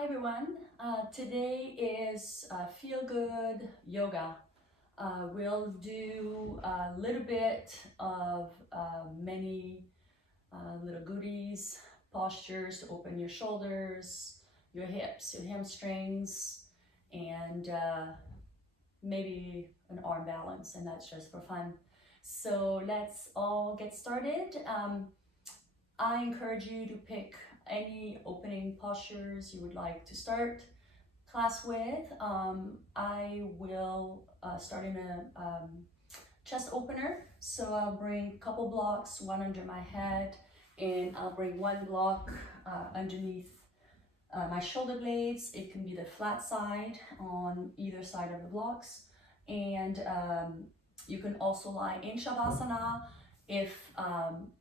Hi everyone, today is Feel Good Yoga. We'll do a little bit of many little goodies, postures to open your shoulders, your hips, your hamstrings, and maybe an arm balance, and that's just for fun. So let's all get started. I encourage you to pick any opening postures you would like to start class with. I will start in a chest opener. So I'll bring a couple blocks, one under my head, and I'll bring one block underneath my shoulder blades. It can be the flat side on either side of the blocks. And you can also lie in Savasana if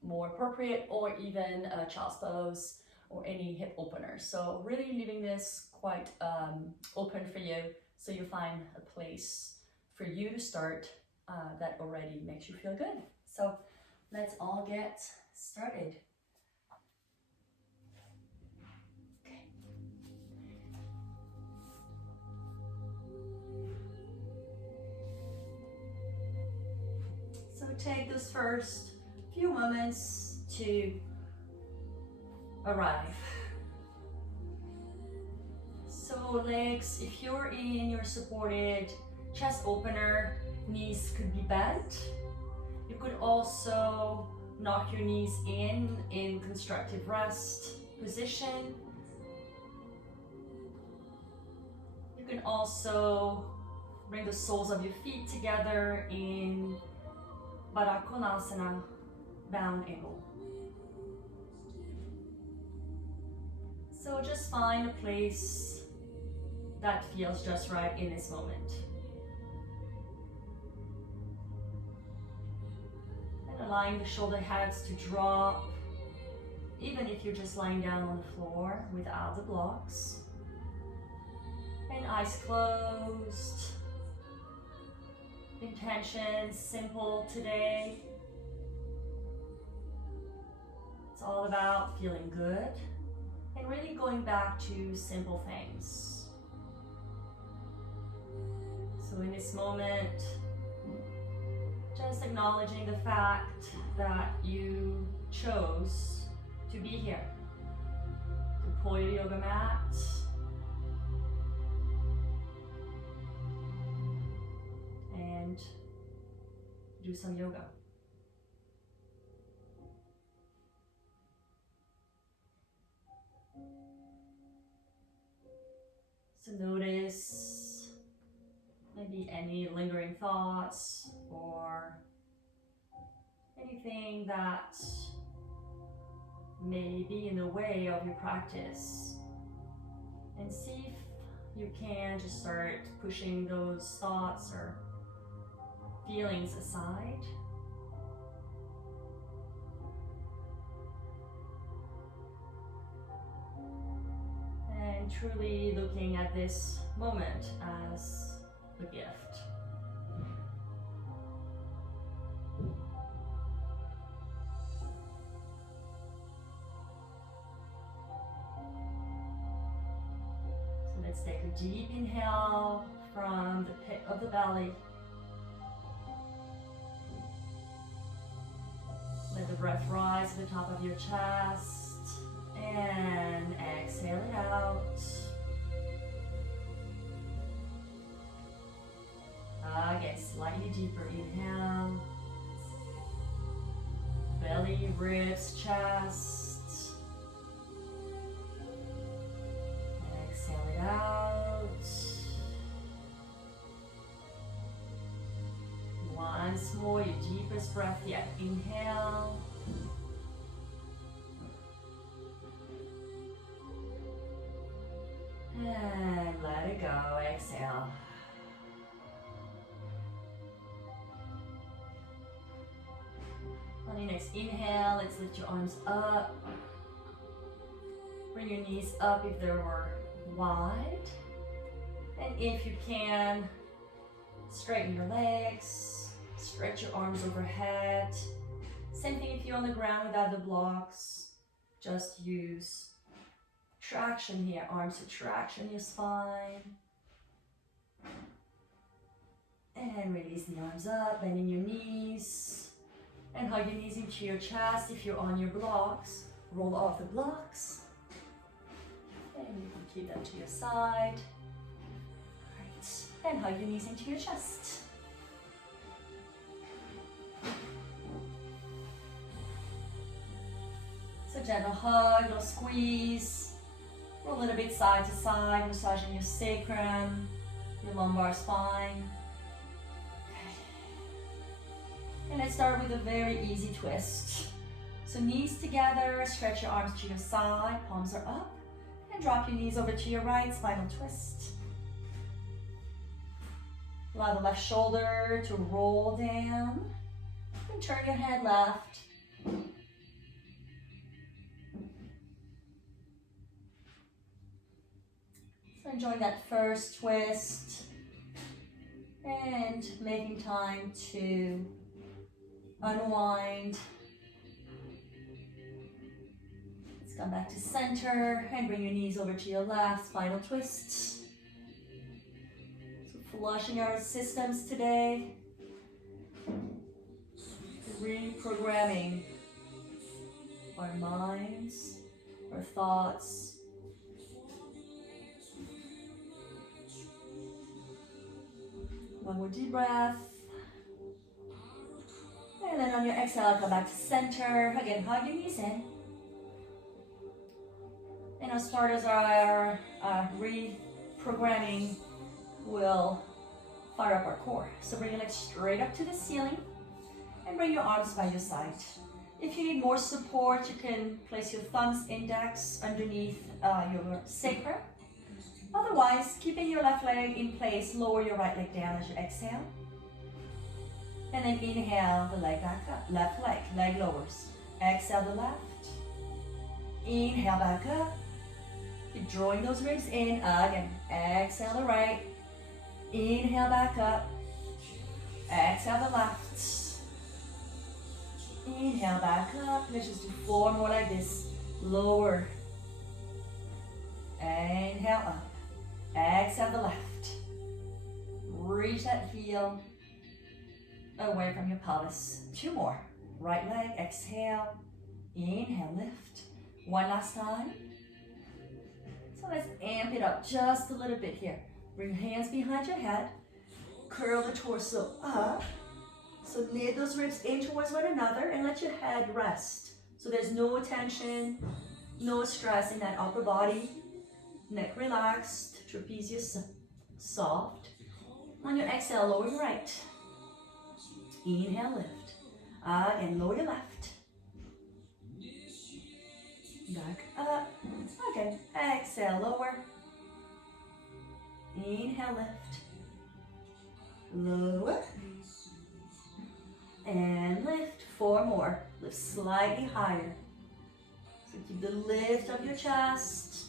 more appropriate, or even child's pose or any hip opener. So really leaving this quite open for you, so you find a place for you to start that already makes you feel good. So let's all get started. Okay. So take those first few moments to arrive. So legs, if you're in your supported chest opener, knees could be bent. You could also knock your knees in constructive rest position. You can also bring the soles of your feet together in vrksasana, bound angle. So just find a place that feels just right in this moment. And allowing the shoulder heads to drop, even if you're just lying down on the floor without the blocks. And eyes closed. Intention simple today. It's all about feeling good and really going back to simple things. So in this moment, just acknowledging the fact that you chose to be here, to pull your yoga mat, and do some yoga. So notice maybe any lingering thoughts or anything that may be in the way of your practice, and see if you can just start pushing those thoughts or feelings aside. And truly looking at this moment as a gift. So let's take a deep inhale from the pit of the belly. Let the breath rise to the top of your chest. And exhale it out. Again, slightly deeper inhale. Belly, ribs, chest. Exhale it out. Once more, your deepest breath yet. Inhale. And let it go, exhale. On your next inhale, let's lift your arms up. Bring your knees up if they were wide. And if you can, straighten your legs, stretch your arms overhead. Same thing if you're on the ground without the blocks, just use traction here, arms to traction your spine. And release the arms up, bending your knees. And hug your knees into your chest. If you're on your blocks, roll off the blocks. And you can keep them to your side. Right. And hug your knees into your chest. So gentle hug, no squeeze. Roll a little bit side to side, massaging your sacrum, your lumbar spine. And let's start with a very easy twist. So knees together, stretch your arms to your side, palms are up, and drop your knees over to your right, spinal twist. Allow the left shoulder to roll down, and turn your head left. So enjoying that first twist, and making time to unwind. Let's come back to center and bring your knees over to your left, spinal twist. So flushing our systems today, reprogramming our minds, our thoughts. One more deep breath. And then on your exhale, come back to center. Again, hug your knees in. And as part of our reprogramming, we'll fire up our core. So bring your legs straight up to the ceiling and bring your arms by your side. If you need more support, you can place your thumbs, index underneath your sacrum. Otherwise, keeping your left leg in place, lower your right leg down as you exhale. And then inhale the leg back up. Left leg, leg lowers. Exhale the left. Inhale back up. Keep drawing those ribs in. Again, exhale the right. Inhale back up. Exhale the left. Inhale back up. Let's just do 4 more like this. Lower. Inhale up. Exhale the left. Reach that heel away from your pelvis. 2 more. Right leg, exhale. Inhale, lift. 1 last time. So let's amp it up just a little bit here. Bring your hands behind your head. Curl the torso up. So knit those ribs in towards one another and let your head rest. So there's no tension, no stress in that upper body. Neck relaxed, trapezius soft. On your exhale, lower your right. Inhale, lift. And lower your left. Back up. Okay, exhale, lower. Inhale, lift. Lower. And lift. 4 more. Lift slightly higher. So keep the lift of your chest.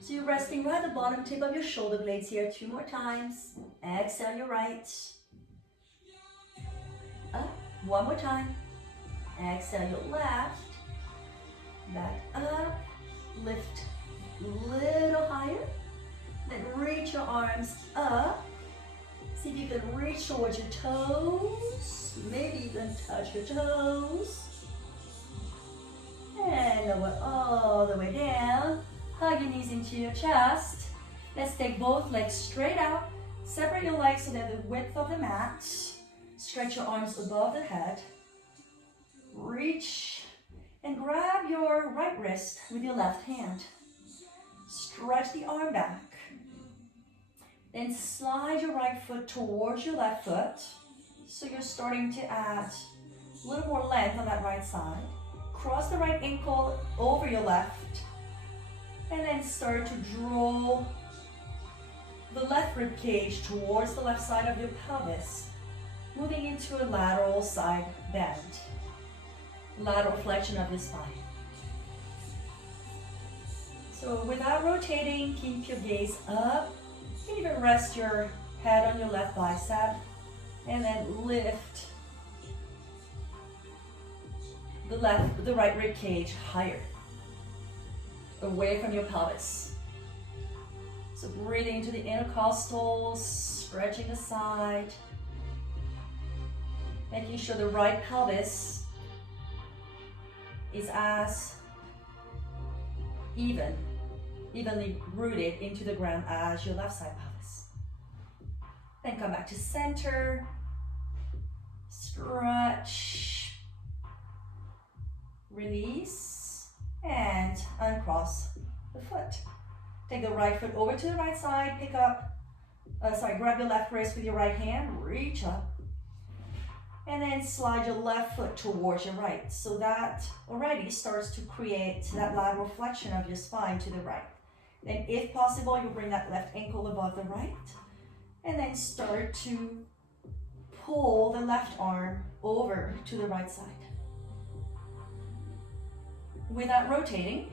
So you're resting right at the bottom tip of your shoulder blades here. 2 more times. Exhale your right. Up. 1 more time. Exhale your left. Back up. Lift a little higher. Then reach your arms up. See if you can reach towards your toes. Maybe even touch your toes. And lower all the way down. Hug your knees into your chest. Let's take both legs straight out. Separate your legs so they're the width of the mat. Stretch your arms above the head. Reach and grab your right wrist with your left hand. Stretch the arm back. Then slide your right foot towards your left foot. So you're starting to add a little more length on that right side. Cross the right ankle over your left. And then start to draw the left rib cage towards the left side of your pelvis. Moving into a lateral side bend. Lateral flexion of your spine. So without rotating, keep your gaze up. You can even rest your head on your left bicep. And then lift the right rib cage higher. Away from your pelvis. So breathing into the intercostals, stretching the side. Making sure the right pelvis is as evenly rooted into the ground as your left side pelvis. Then come back to center. Stretch. Release. And uncross the foot. Take the right foot over to the right side. Pick up, grab your left wrist with your right hand. Reach up. And then slide your left foot towards your right. So that already starts to create that lateral flexion of your spine to the right. Then if possible, you bring that left ankle above the right. And then start to pull the left arm over to the right side. Without rotating.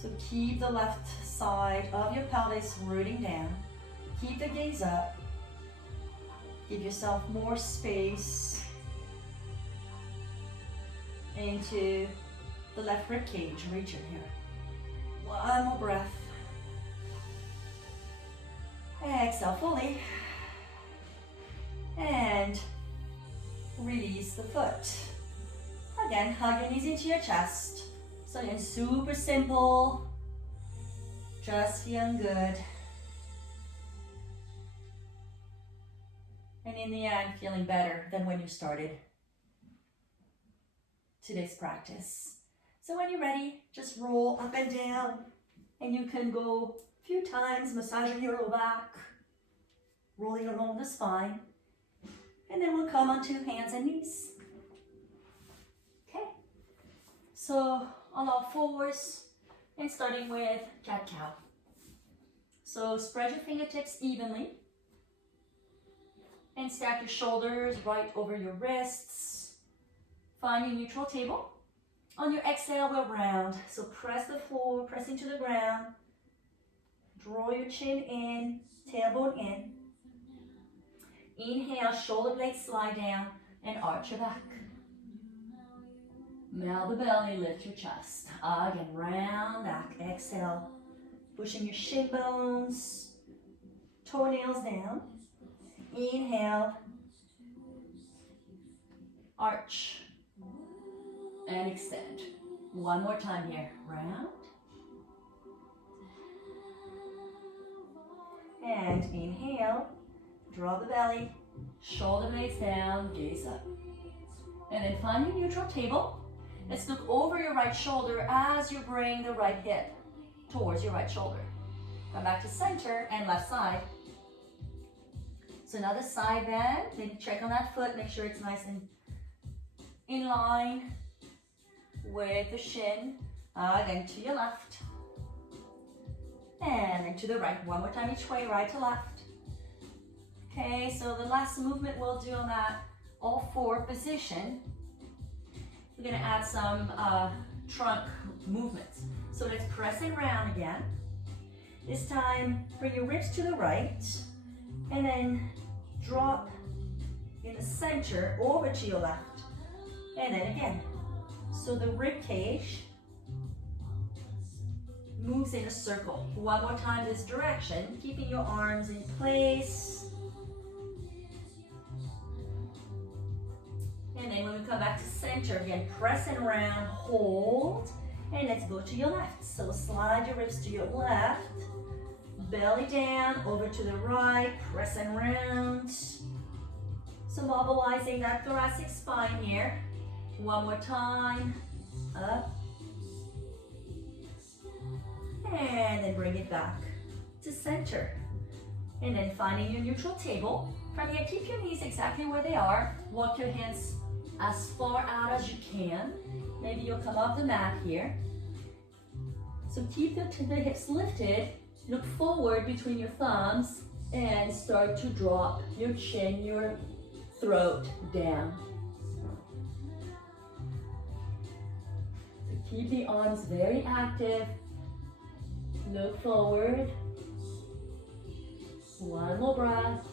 So keep the left side of your pelvis rooting down. Keep the gaze up. Give yourself more space into the left rib cage region here. One more breath. Exhale fully. And release the foot. Again, hug your knees into your chest. So again, super simple. Just feeling good. And in the end, feeling better than when you started today's practice. So when you're ready, just roll up and down. And you can go a few times, massaging your low back, rolling along the spine. And then we'll come onto hands and knees. Okay. So on all fours, and starting with cat-cow. So spread your fingertips evenly. And stack your shoulders right over your wrists. Find your neutral table. On your exhale, we'll round. So press the floor, press into the ground. Draw your chin in, tailbone in. Inhale, shoulder blades slide down and arch your back. Melt the belly, lift your chest. Again, round back. Exhale, pushing your shin bones, toenails down. Inhale, arch, and extend. One more time here, round. And inhale, draw the belly, shoulder blades down, gaze up. And then find your neutral table. Let's look over your right shoulder as you bring the right hip towards your right shoulder. Come back to center and left side. So another side bend, then check on that foot, make sure it's nice and in line with the shin. Then to your left. And then to the right. One more time each way, right to left. Okay, so the last movement we'll do on that all four position, we're gonna add some trunk movements. So let's press it round again. This time, bring your ribs to the right, and then drop in the center over to your left. And then again. So the rib cage moves in a circle. One more time this direction, keeping your arms in place. And then when we come back to center, again, press and round, hold, and let's go to your left. So slide your ribs to your left, belly down, over to the right, press and round. So mobilizing that thoracic spine here. One more time, up. And then bring it back to center. And then finding your neutral table. From here, keep your knees exactly where they are. Walk your hands as far out as you can. Maybe you'll come off the mat here. So keep the hips lifted. Look forward between your thumbs and start to drop your chin, your throat down. So keep the arms very active. Look forward. One more breath.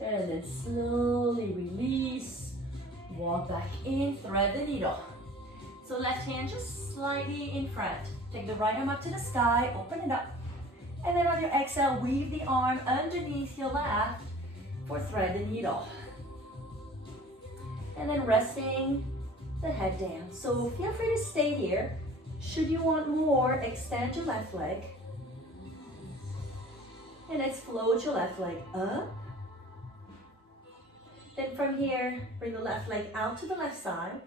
And then slowly release. Walk back in, thread the needle. So left hand just slightly in front. Take the right arm up to the sky, open it up. And then on your exhale, weave the arm underneath your left for thread the needle. And then resting the head down. So feel free to stay here. Should you want more, extend your left leg. And let's float your left leg up. Then from here, bring the left leg out to the left side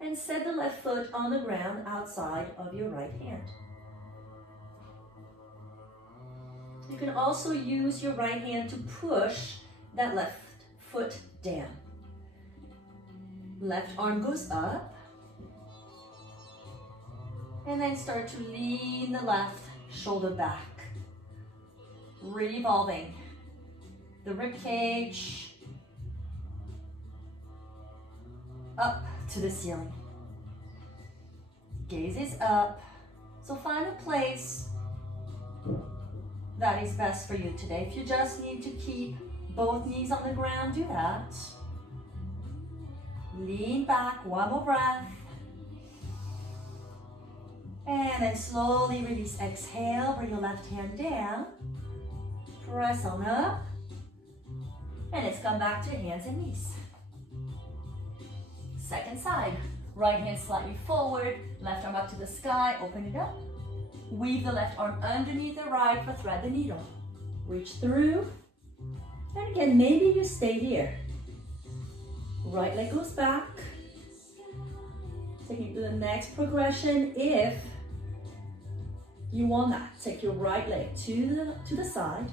and set the left foot on the ground outside of your right hand. You can also use your right hand to push that left foot down. Left arm goes up. And then start to lean the left shoulder back. Revolving the rib cage up to the ceiling. Gaze is up. So find a place that is best for you today. If you just need to keep both knees on the ground, do that. Lean back, one more breath. And then slowly release, exhale, bring your left hand down. Press on up. And let's come back to hands and knees. Second side, right hand slightly forward, left arm up to the sky, open it up. Weave the left arm underneath the right for thread the needle. Reach through. And again, maybe you stay here. Right leg goes back. Taking to the next progression. If you want that, take your right leg to the side.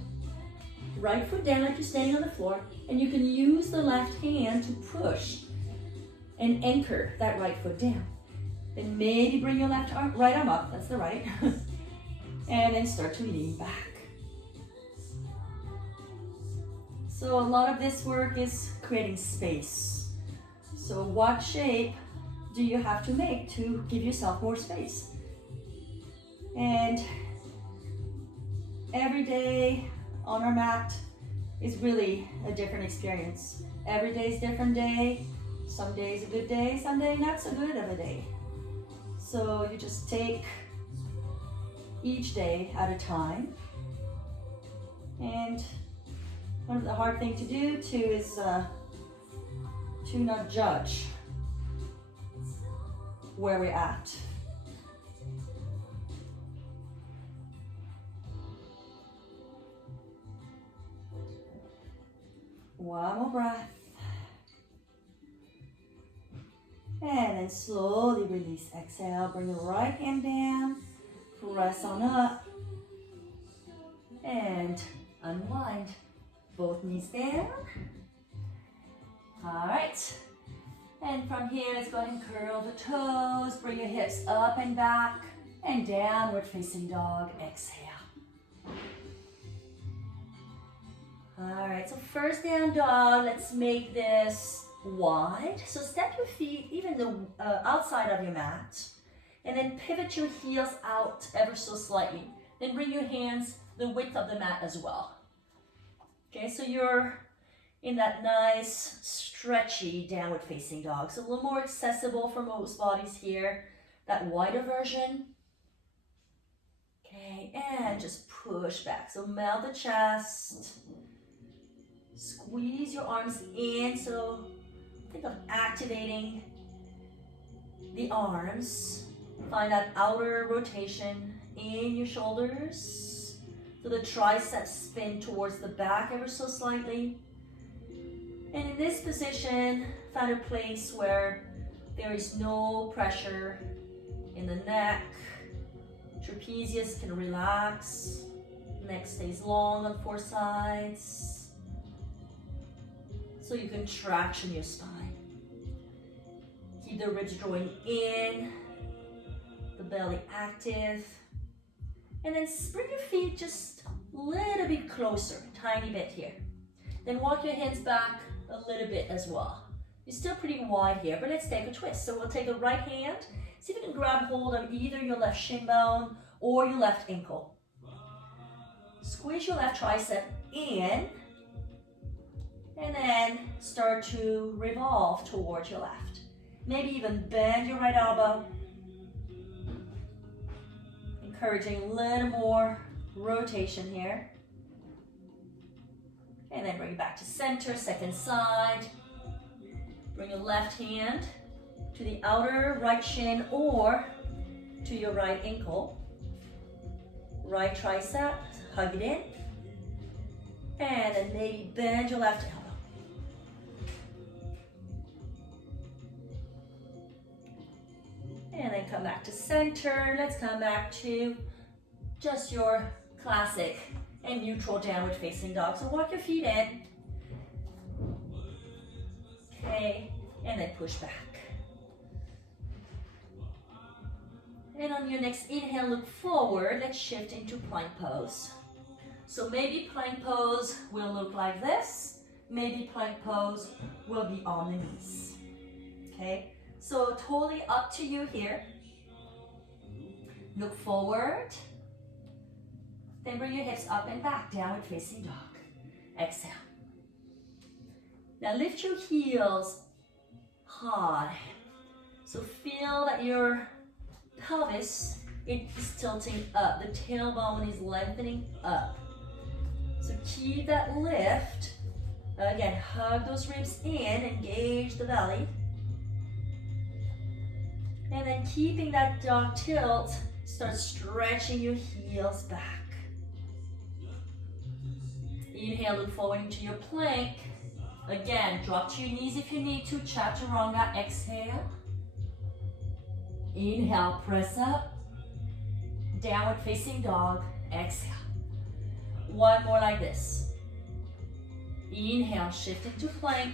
Right foot down like you're standing on the floor. And you can use the left hand to push and anchor that right foot down. Then maybe bring your right arm up, that's the right. And then start to lean back. So a lot of this work is creating space. So what shape do you have to make to give yourself more space? And every day on our mat is really a different experience. Every day is a different day. Some days a good day, some day not so good of a day. So you just take each day at a time. And one of the hard things to do too is to not judge where we're at. One more breath. And then slowly release, exhale, bring the right hand down, press on up, and unwind. Both knees down. All right. And from here, let's go ahead and curl the toes, bring your hips up and back, and downward facing dog, exhale. All right, so first down dog, let's make this wide. So step your feet even the outside of your mat, and then pivot your heels out ever so slightly. Then bring your hands the width of the mat as well. Okay, so you're in that nice stretchy downward facing dog. So a little more accessible for most bodies here, that wider version. Okay, and just push back. So melt the chest, squeeze your arms in. So think of activating the arms. Find that outer rotation in your shoulders. So the triceps spin towards the back ever so slightly. And in this position, find a place where there is no pressure in the neck. Trapezius can relax. Neck stays long on 4 sides. So you can traction your spine. Keep the ribs drawing in, the belly active. And then bring your feet just a little bit closer, tiny bit here. Then walk your hands back a little bit as well. You're still pretty wide here, but let's take a twist. So we'll take the right hand, see if you can grab hold of either your left shin bone or your left ankle. Squeeze your left tricep in, and then start to revolve towards your left. Maybe even bend your right elbow Encouraging a little more rotation here. And then bring it back to center, second side. Bring your left hand to the outer right shin or to your right ankle. Right tricep, hug it in. And then maybe bend your left elbow. And then come back to center. Let's come back to just your classic and neutral downward facing dog. So walk your feet in. Okay, and then push back. And on your next inhale, look forward. Let's shift into plank pose. So maybe plank pose will look like this. Maybe plank pose will be on the knees. Okay, so totally up to you here. Look forward. Then bring your hips up and back, downward facing dog. Exhale. Now lift your heels high. So feel that your pelvis is tilting up. The tailbone is lengthening up. So keep that lift. Again, hug those ribs in, engage the belly. And then keeping that dog tilt, start stretching your heels back. Inhale, look forward into your plank. Again, drop to your knees if you need to. Chaturanga, exhale. Inhale, press up. Downward facing dog, exhale. One more like this. Inhale, shift into plank.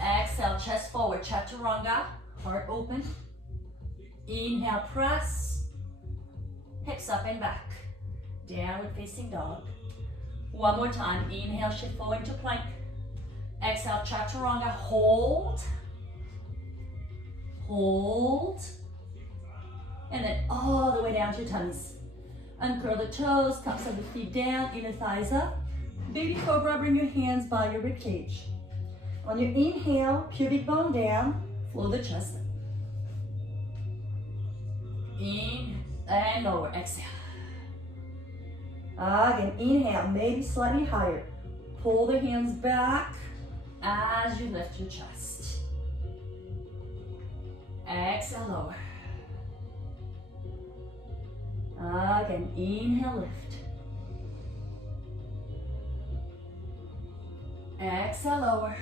Exhale, chest forward, chaturanga, heart open. Inhale, press. Hips up and back. Downward facing dog. One more time. Inhale, shift forward to plank. Exhale, chaturanga, hold. Hold. And then all the way down to your tummies. Uncurl the toes, cups of the feet down, inner thighs up. Baby cobra, bring your hands by your rib cage. On your inhale, pubic bone down, flow the chest up. In and lower, exhale. Again, inhale, maybe slightly higher. Pull the hands back as you lift your chest. Exhale, lower. Again, inhale, lift. Exhale, lower.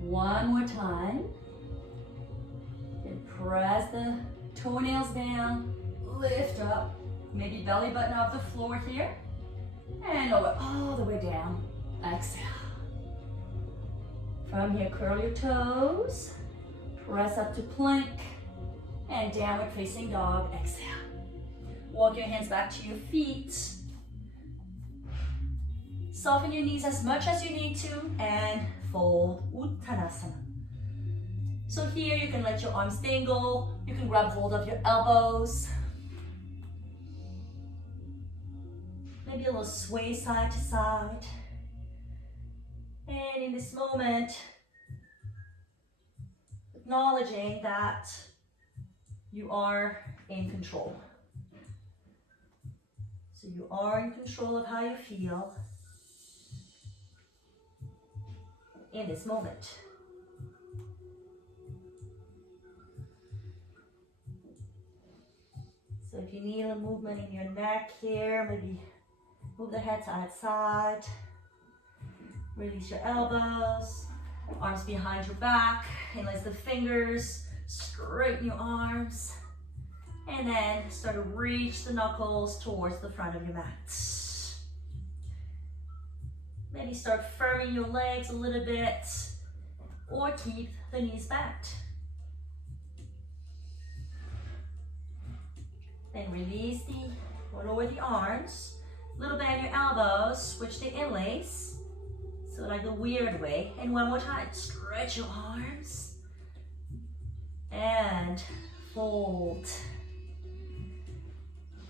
One more time. Then press the toenails down, lift up. Maybe belly button off the floor here. And lower all the way down. Exhale. From here, curl your toes. Press up to plank. And downward facing dog. Exhale. Walk your hands back to your feet. Soften your knees as much as you need to. And fold Uttanasana. So here you can let your arms dangle. You can grab hold of your elbows. Maybe a little sway side to side. And in this moment, acknowledging that you are in control. So you are in control of how you feel in this moment. So if you need a movement in your neck here, maybe move the head side to side. Release your elbows, arms behind your back. Interlace the fingers, straighten your arms. And then start to reach the knuckles towards the front of your mat. Maybe start firming your legs a little bit, or keep the knees bent. Then release or lower the arms. Little bend your elbows, switch the inlays. So like the weird way. And one more time, stretch your arms. And fold.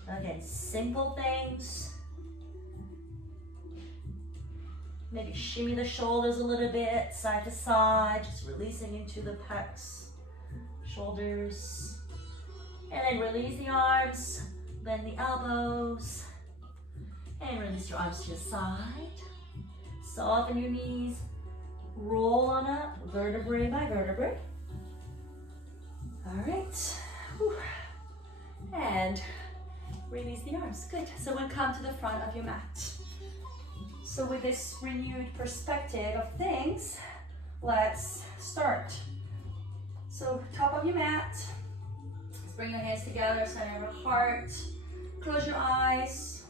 Again, simple things. Maybe shimmy the shoulders a little bit, side to side, just releasing into the pecs, shoulders. And then release the arms, bend the elbows, and release your arms to your side. Soften your knees, roll on up, vertebrae by vertebrae. All right. Whew. And release the arms. Good. So we'll come to the front of your mat. So with this renewed perspective of things, let's start. So top of your mat. Let's bring your hands together, center of your heart. Close your eyes.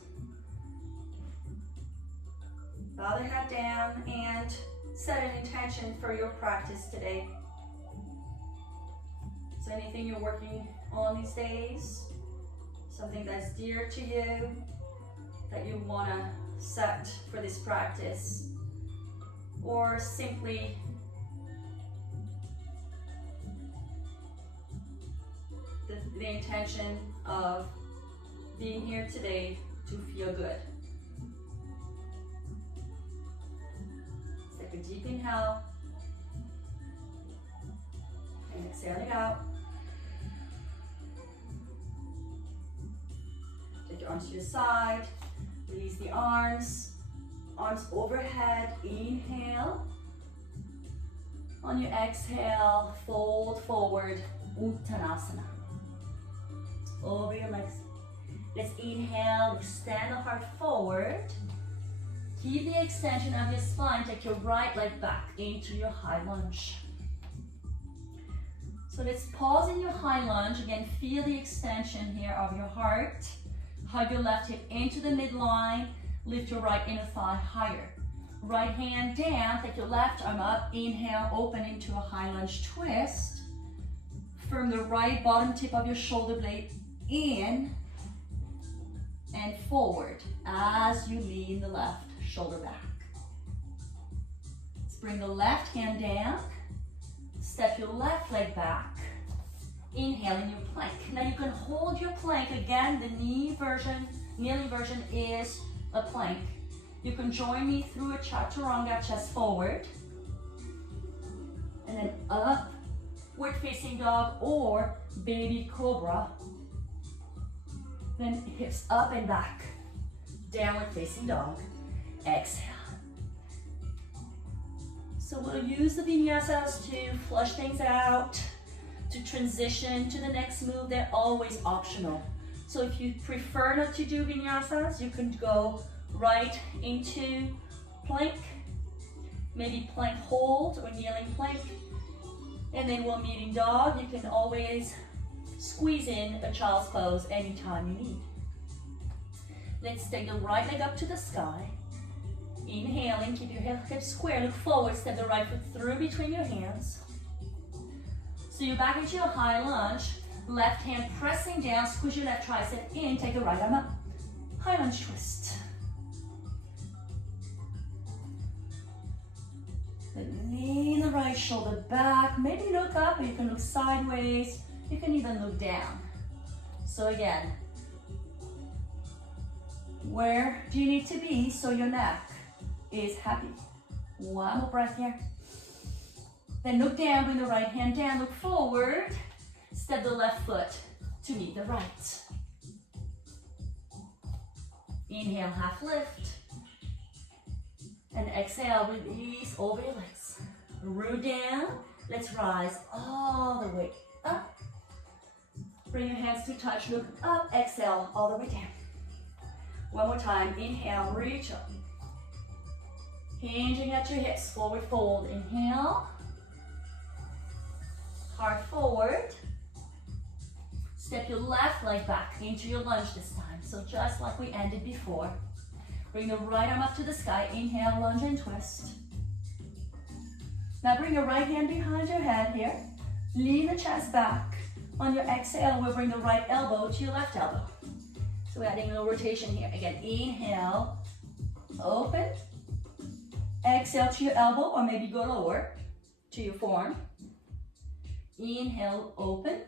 Bow the head down and set an intention for your practice today. So anything you're working on these days, something that's dear to you, that you want to set for this practice, or simply the intention of being here today to feel good. Let's take a deep inhale and exhaling out. Take your arms to your side, release the arms overhead, inhale. On your exhale, fold forward, Uttanasana. Over your legs. Let's inhale, extend the heart forward. Keep the extension of your spine, take your right leg back into your high lunge. So let's pause in your high lunge. Again, feel the extension here of your heart. Hug your left hip into the midline. Lift your right inner thigh higher. Right hand down, take your left arm up. Inhale, open into a high lunge twist. Firm the right bottom tip of your shoulder blade in and forward as you lean the left shoulder back. Let's bring the left hand down. Step your left leg back. Inhale in your plank. Now you can hold your plank. Again, the kneeling version is a plank. You can join me through a chaturanga, chest forward. And then upward facing dog or baby cobra. Then hips up and back. Downward facing dog. Exhale. So we'll use the vinyasas to flush things out, to transition to the next move. They're always optional. So if you prefer not to do vinyasas, you can go right into plank, maybe plank hold or kneeling plank, and then we'll meet in dog. You can always squeeze in a child's pose anytime you need. Let's take the right leg up to the sky. Inhaling, keep your hips square, look forward, step the right foot through between your hands. So you're back into your high lunge, left hand pressing down, squeeze your left tricep in, take the right arm up. High lunge twist. Then lean the right shoulder back, maybe look up, or you can look sideways, you can even look down. So again, where do you need to be so your neck is happy? One more breath here. Then look down, bring the right hand down, look forward, step the left foot to meet the right. Inhale, half lift. And exhale, release over your legs. Root down, let's rise all the way up. Bring your hands to touch, look up, exhale, all the way down. One more time, inhale, reach up. Hinging at your hips, forward fold, inhale. Heart forward. Step your left leg back into your lunge this time. So just like we ended before. Bring the right arm up to the sky, inhale, lunge and twist. Now bring your right hand behind your head here. Lean the chest back. On your exhale, we'll bring the right elbow to your left elbow. So we're adding a little rotation here. Again, inhale, open. Exhale to your elbow, or maybe go lower to your forearm. Inhale, open.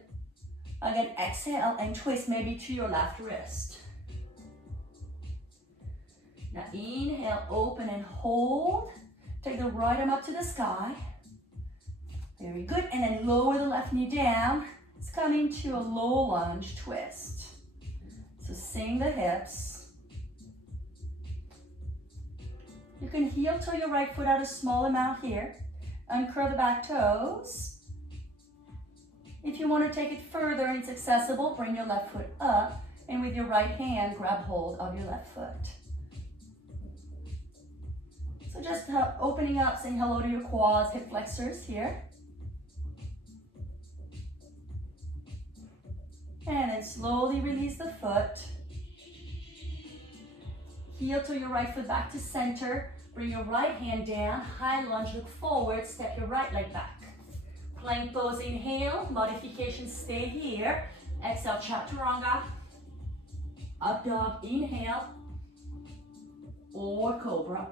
Again, exhale and twist maybe to your left wrist. Now inhale, open and hold. Take the right arm up to the sky. Very good. And then lower the left knee down. Let's come into a low lunge twist. So sink the hips. You can heel toe your right foot out a small amount here. Uncurl the back toes. If you want to take it further and it's accessible, bring your left foot up, and with your right hand, grab hold of your left foot. So just opening up, saying hello to your quads, hip flexors here. And then slowly release the foot. Heel to your right foot back to center. Bring your right hand down, high lunge, look forward, step your right leg back. Plank pose, inhale, modification, stay here. Exhale, chaturanga. Up dog, inhale. Or cobra.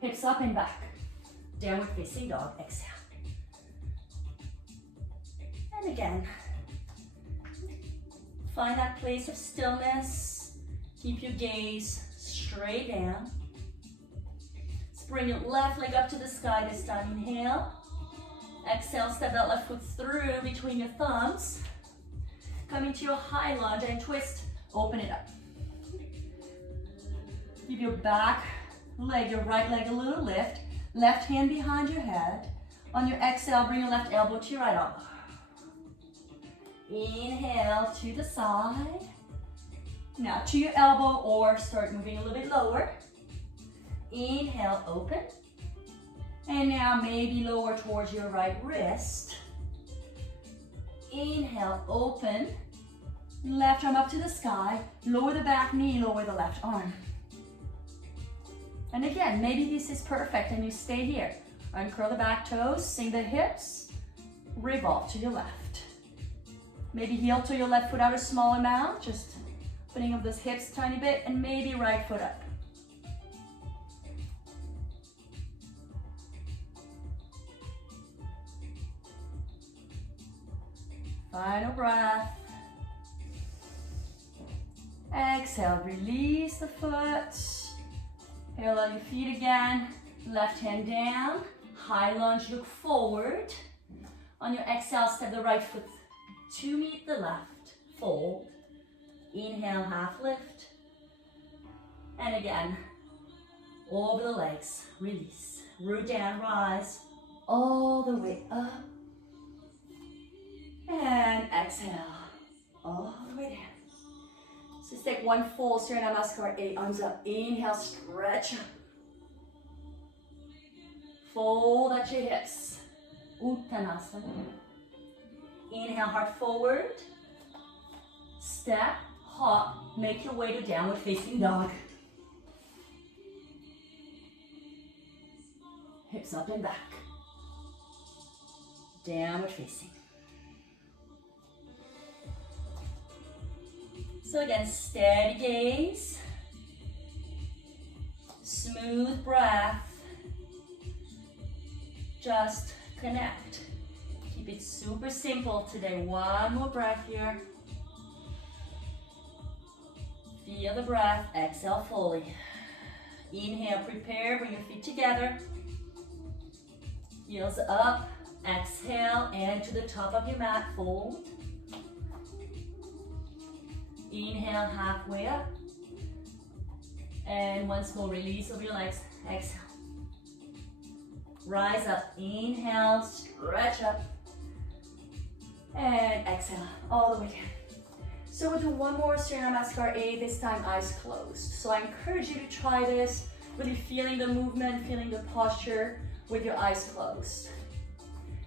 Hips up and back. Downward facing dog, exhale. And again. Find that place of stillness. Keep your gaze straight down. Let's bring your left leg up to the sky this time. Inhale. Exhale, step that left foot through between your thumbs. Come into your high lunge and twist. Open it up. Give your back leg, your right leg a little lift. Left hand behind your head. On your exhale, bring your left elbow to your right elbow. Inhale to the side. Now to your elbow or start moving a little bit lower. Inhale, open. And now maybe lower towards your right wrist. Inhale, open. Left arm up to the sky. Lower the back knee, lower the left arm. And again, maybe this is perfect and you stay here. Uncurl the back toes, sink the hips, revolve to your left. Maybe heel to your left foot out a small amount, just opening up those hips a tiny bit, and maybe right foot up. Final breath. Exhale, release the foot. Parallel your feet again. Left hand down. High lunge, look forward. On your exhale, step the right foot to meet the left. Fold. Inhale, half lift. And again, over the legs. Release. Root down, rise. All the way up. And exhale, all the way down. So let's take one full Surya Namaskar, 8 arms up. Inhale, stretch up. Fold at your hips. Uttanasana. Inhale, heart forward. Step, hop, make your way to downward facing dog. Hips up and back. Downward facing. So again, steady gaze, smooth breath, just connect. Keep it super simple today. One more breath here. Feel the breath, exhale fully. Inhale, prepare, bring your feet together. Heels up, exhale, and to the top of your mat, fold. Inhale, halfway up. And once more, release of your legs. Exhale. Rise up. Inhale, stretch up. And exhale, all the way down. So we'll do one more Surya Namaskar 8, this time eyes closed. So I encourage you to try this, really feeling the movement, feeling the posture with your eyes closed.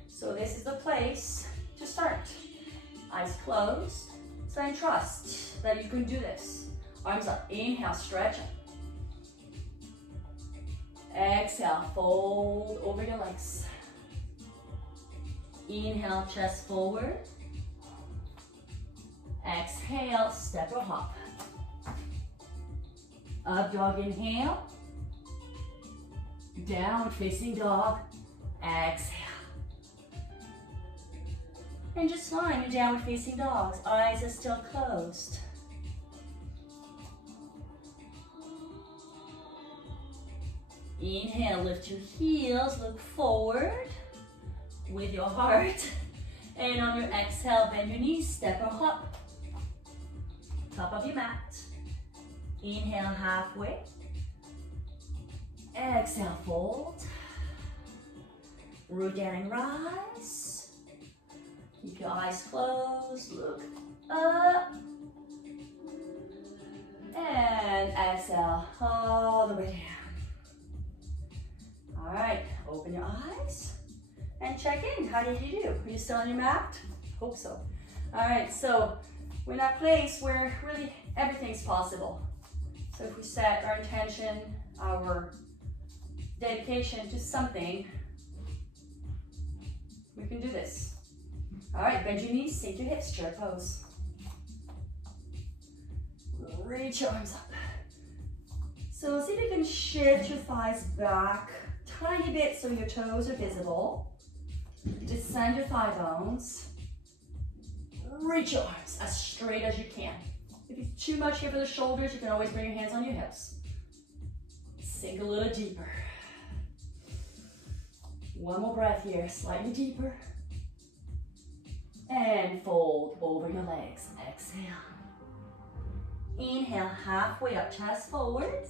So this is the place to start. Eyes closed. So I trust that you can do this. Arms up. Inhale, stretch up. Exhale, fold over your legs. Inhale, chest forward. Exhale, step or hop. Up dog, inhale. Downward facing dog. Exhale. And just find your downward facing dogs. Eyes are still closed. Inhale, lift your heels, look forward with your heart. And on your exhale, bend your knees, step or hop. Top of your mat. Inhale halfway. Exhale, fold. Root down and rise. Keep your eyes closed, look up. And exhale all the way down. All right, open your eyes and check in. How did you do? Are you still on your mat? Hope so. All right, so we're in that place where really everything's possible. So if we set our intention, our dedication to something, we can do this. All right, bend your knees, sink your hips, chair pose. Reach your arms up. So see if you can shift your thighs back tiny bit so your toes are visible. Descend your thigh bones. Reach your arms as straight as you can. If it's too much here for the shoulders, you can always bring your hands on your hips. Sink a little deeper. One more breath here, slightly deeper. And fold over your legs. Exhale. Inhale, halfway up, chest forward.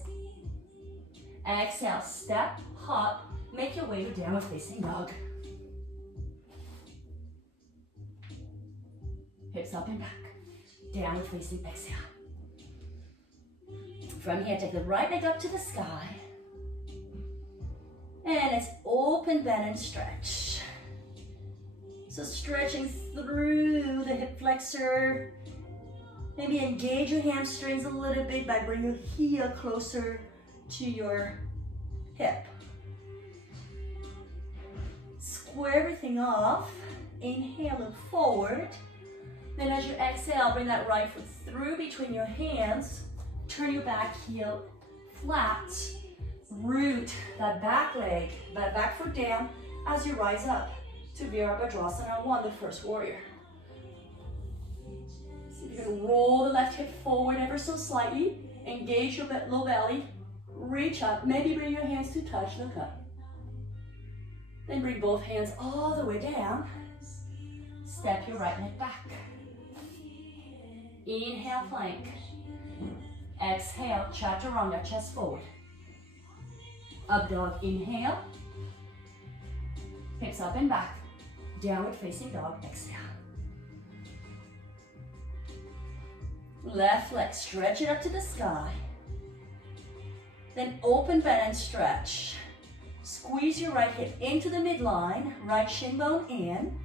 Exhale, step, hop, make your way to downward facing dog. Hips up and back. Downward facing exhale. From here, take the right leg up to the sky. And it's open, bend, and stretch. So stretching through the hip flexor. Maybe engage your hamstrings a little bit by bringing your heel closer to your hip. Square everything off. Inhale, look forward. Then as you exhale, bring that right foot through between your hands. Turn your back heel flat. Root that back leg, that back foot down as you rise up to vrksasana 1, the first warrior. So you're going to roll the left hip forward ever so slightly. Engage your low belly. Reach up. Maybe bring your hands to touch, look up. Then bring both hands all the way down. Step your right leg back. Inhale, plank. Exhale, chaturanga, chest forward. Up dog, inhale. Hips up and back. Downward facing dog, exhale. Left leg, stretch it up to the sky. Then open, bend, and stretch. Squeeze your right hip into the midline, right shin bone in.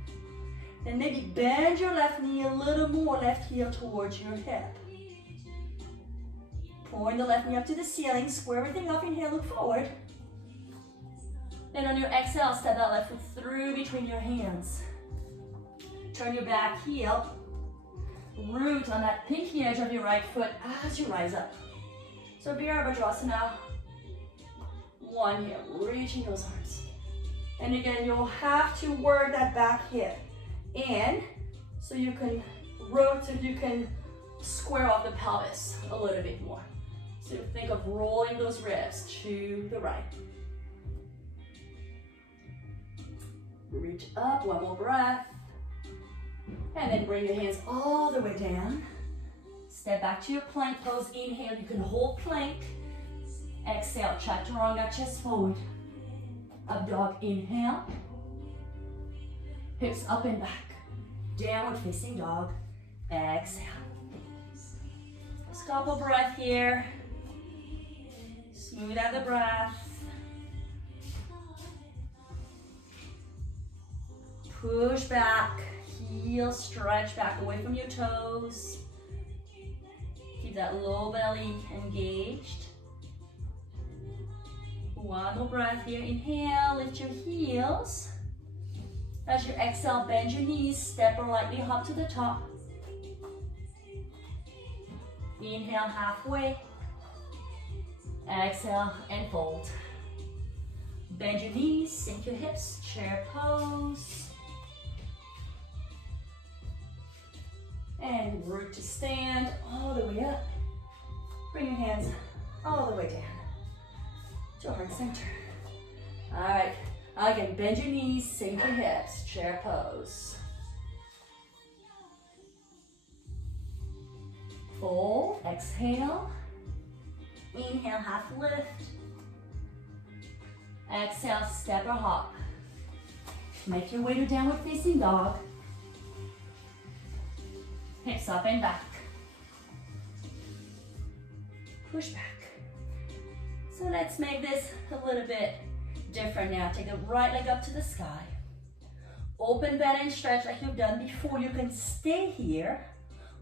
Then maybe bend your left knee a little more, left heel towards your hip. Point the left knee up to the ceiling, square everything up, inhale, look forward. Then on your exhale, step that left foot through between your hands. Turn your back heel. Root on that pinky edge of your right foot as you rise up. So vrksasana 1 here, reaching those arms. And again, you'll have to work that back hip in so you can rotate, you can square off the pelvis a little bit more. So think of rolling those ribs to the right. Reach up, one more breath. And then bring your hands all the way down. Step back to your plank pose. Inhale, you can hold plank. Exhale, chaturanga, chest forward. Up dog, inhale. Hips up and back. Downward facing dog. Exhale. Just a couple breath here. Smooth out the breath. Push back, heel stretch back away from your toes. Keep that low belly engaged. One more breath here. Inhale, lift your heels. As you exhale, bend your knees, step or lightly hop to the top. Inhale halfway. Exhale and fold. Bend your knees, sink your hips, chair pose. And root to stand all the way up. Bring your hands all the way down to heart center. All right, again, bend your knees, sink your hips, chair pose. Exhale. Inhale, half lift. Exhale, step or hop. Make your way to downward facing dog. Hips up and back. Push back. So let's make this a little bit different now. Take the right leg up to the sky. Open bend and stretch like you've done before. You can stay here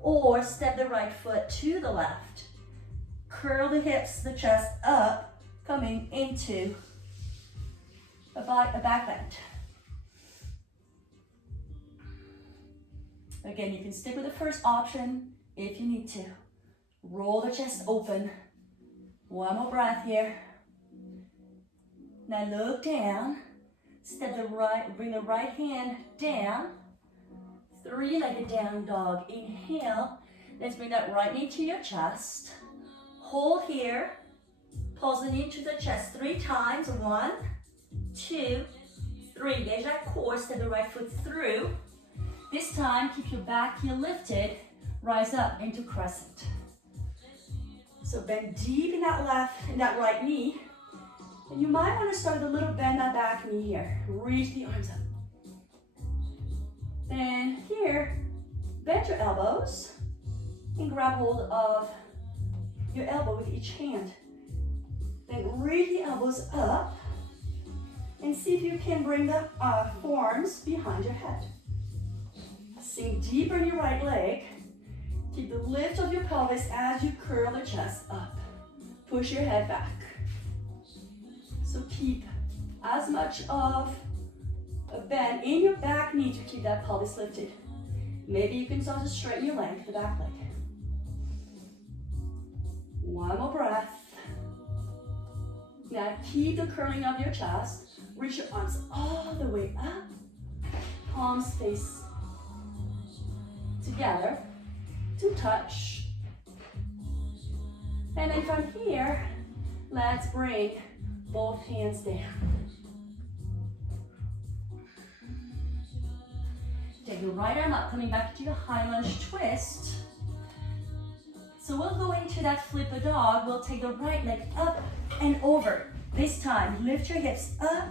or step the right foot to the left. Curl the hips, the chest up, coming into a back bend. Again, you can stick with the first option if you need to. Roll the chest open. One more breath here. Now look down. Step the right, bring the right hand down. Three-legged down dog. Inhale. Let's bring that right knee to your chest. Hold here. Pulse the knee to the chest 3 times. 1, 2, 3. Engage that core. Step the right foot through. This time, keep your back heel lifted. Rise up into crescent. So bend deep in that right knee. And you might want to start with a little bend that back knee here. Reach the arms up. Then here, bend your elbows and grab hold of your elbow with each hand. Then reach the elbows up and see if you can bring the forearms behind your head. Sink deeper in your right leg. Keep the lift of your pelvis as you curl the chest up. Push your head back. So keep as much of a bend in your back knee to keep that pelvis lifted. Maybe you can start to straighten your leg, the back leg. One more breath. Now keep the curling of your chest. Reach your arms all the way up. Palms face together to touch. And then from here, let's bring both hands down. Take your right arm up, coming back to your high lunge twist. So we'll go into that flip a dog. We'll take the right leg up and over. This time, lift your hips up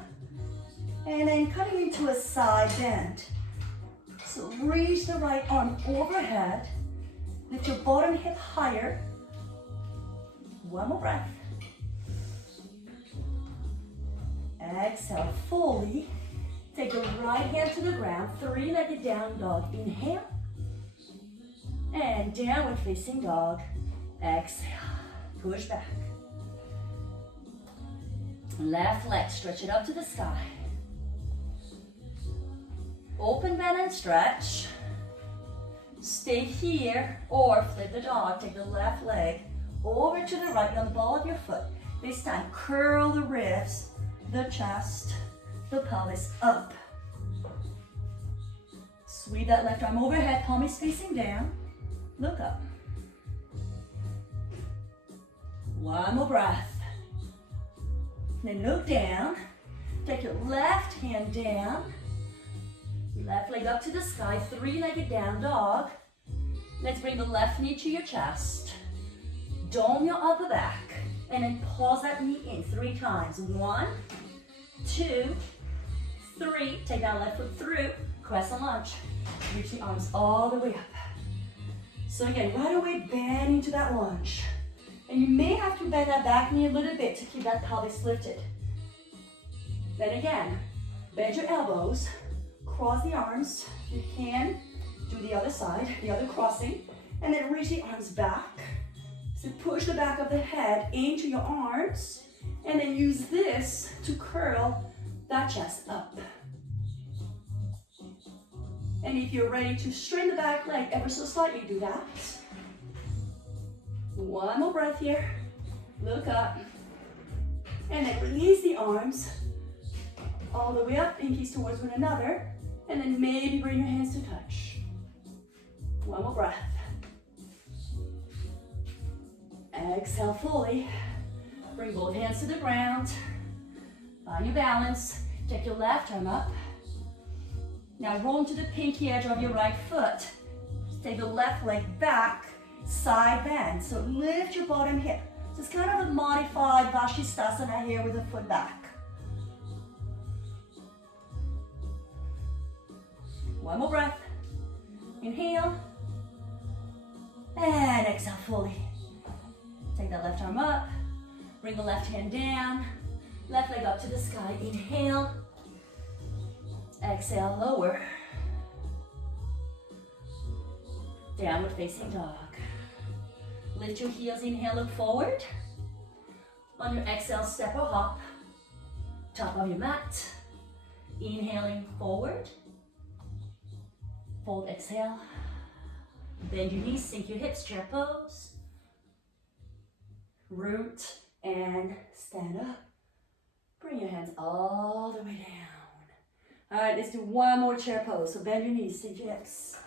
and then cutting into a side bend. So reach the right arm overhead. Lift your bottom hip higher. One more breath. Exhale fully. Take the right hand to the ground. Three-legged down dog. Inhale. And downward facing dog. Exhale. Push back. Left leg, stretch it up to the sky. Open bend and stretch. Stay here or flip the dog. Take the left leg over to the right on the ball of your foot. This time, curl the ribs, the chest, the pelvis up. Sweep that left arm overhead, palm is facing down. Look up. One more breath. Then look down. Take your left hand down. Left leg up to the sky, three-legged down dog. Let's bring the left knee to your chest. Dome your upper back. And then pause that knee in 3 times. 1, 2, 3. Take that left foot through. Crescent lunge. Reach the arms all the way up. So again, right away, bend into that lunge. And you may have to bend that back knee a little bit to keep that pelvis lifted. Then again, bend your elbows. Cross the arms. You can do the other side, the other crossing. And then reach the arms back. So push the back of the head into your arms. And then use this to curl that chest up. And if you're ready to straighten the back leg ever so slightly, do that. One more breath here. Look up. And then release the arms all the way up, pinkies towards one another. And then maybe bring your hands to touch. One more breath. Exhale fully. Bring both hands to the ground. Find your balance. Take your left arm up. Now roll into the pinky edge of your right foot. Take the left leg back side bend. So lift your bottom hip. So it's kind of a modified vasisthasana here with the foot back. One more breath. Inhale. And exhale fully. Take that left arm up. Bring the left hand down. Left leg up to the sky. Inhale. Exhale, lower. Downward facing dog. Lift your heels, inhale, look forward. On your exhale, step or hop. Top of your mat. Inhaling forward. Fold, exhale. Bend your knees, sink your hips, chair pose. Root and stand up. Bring your hands all the way down. All right, let's do one more chair pose. So bend your knees, sink your hips.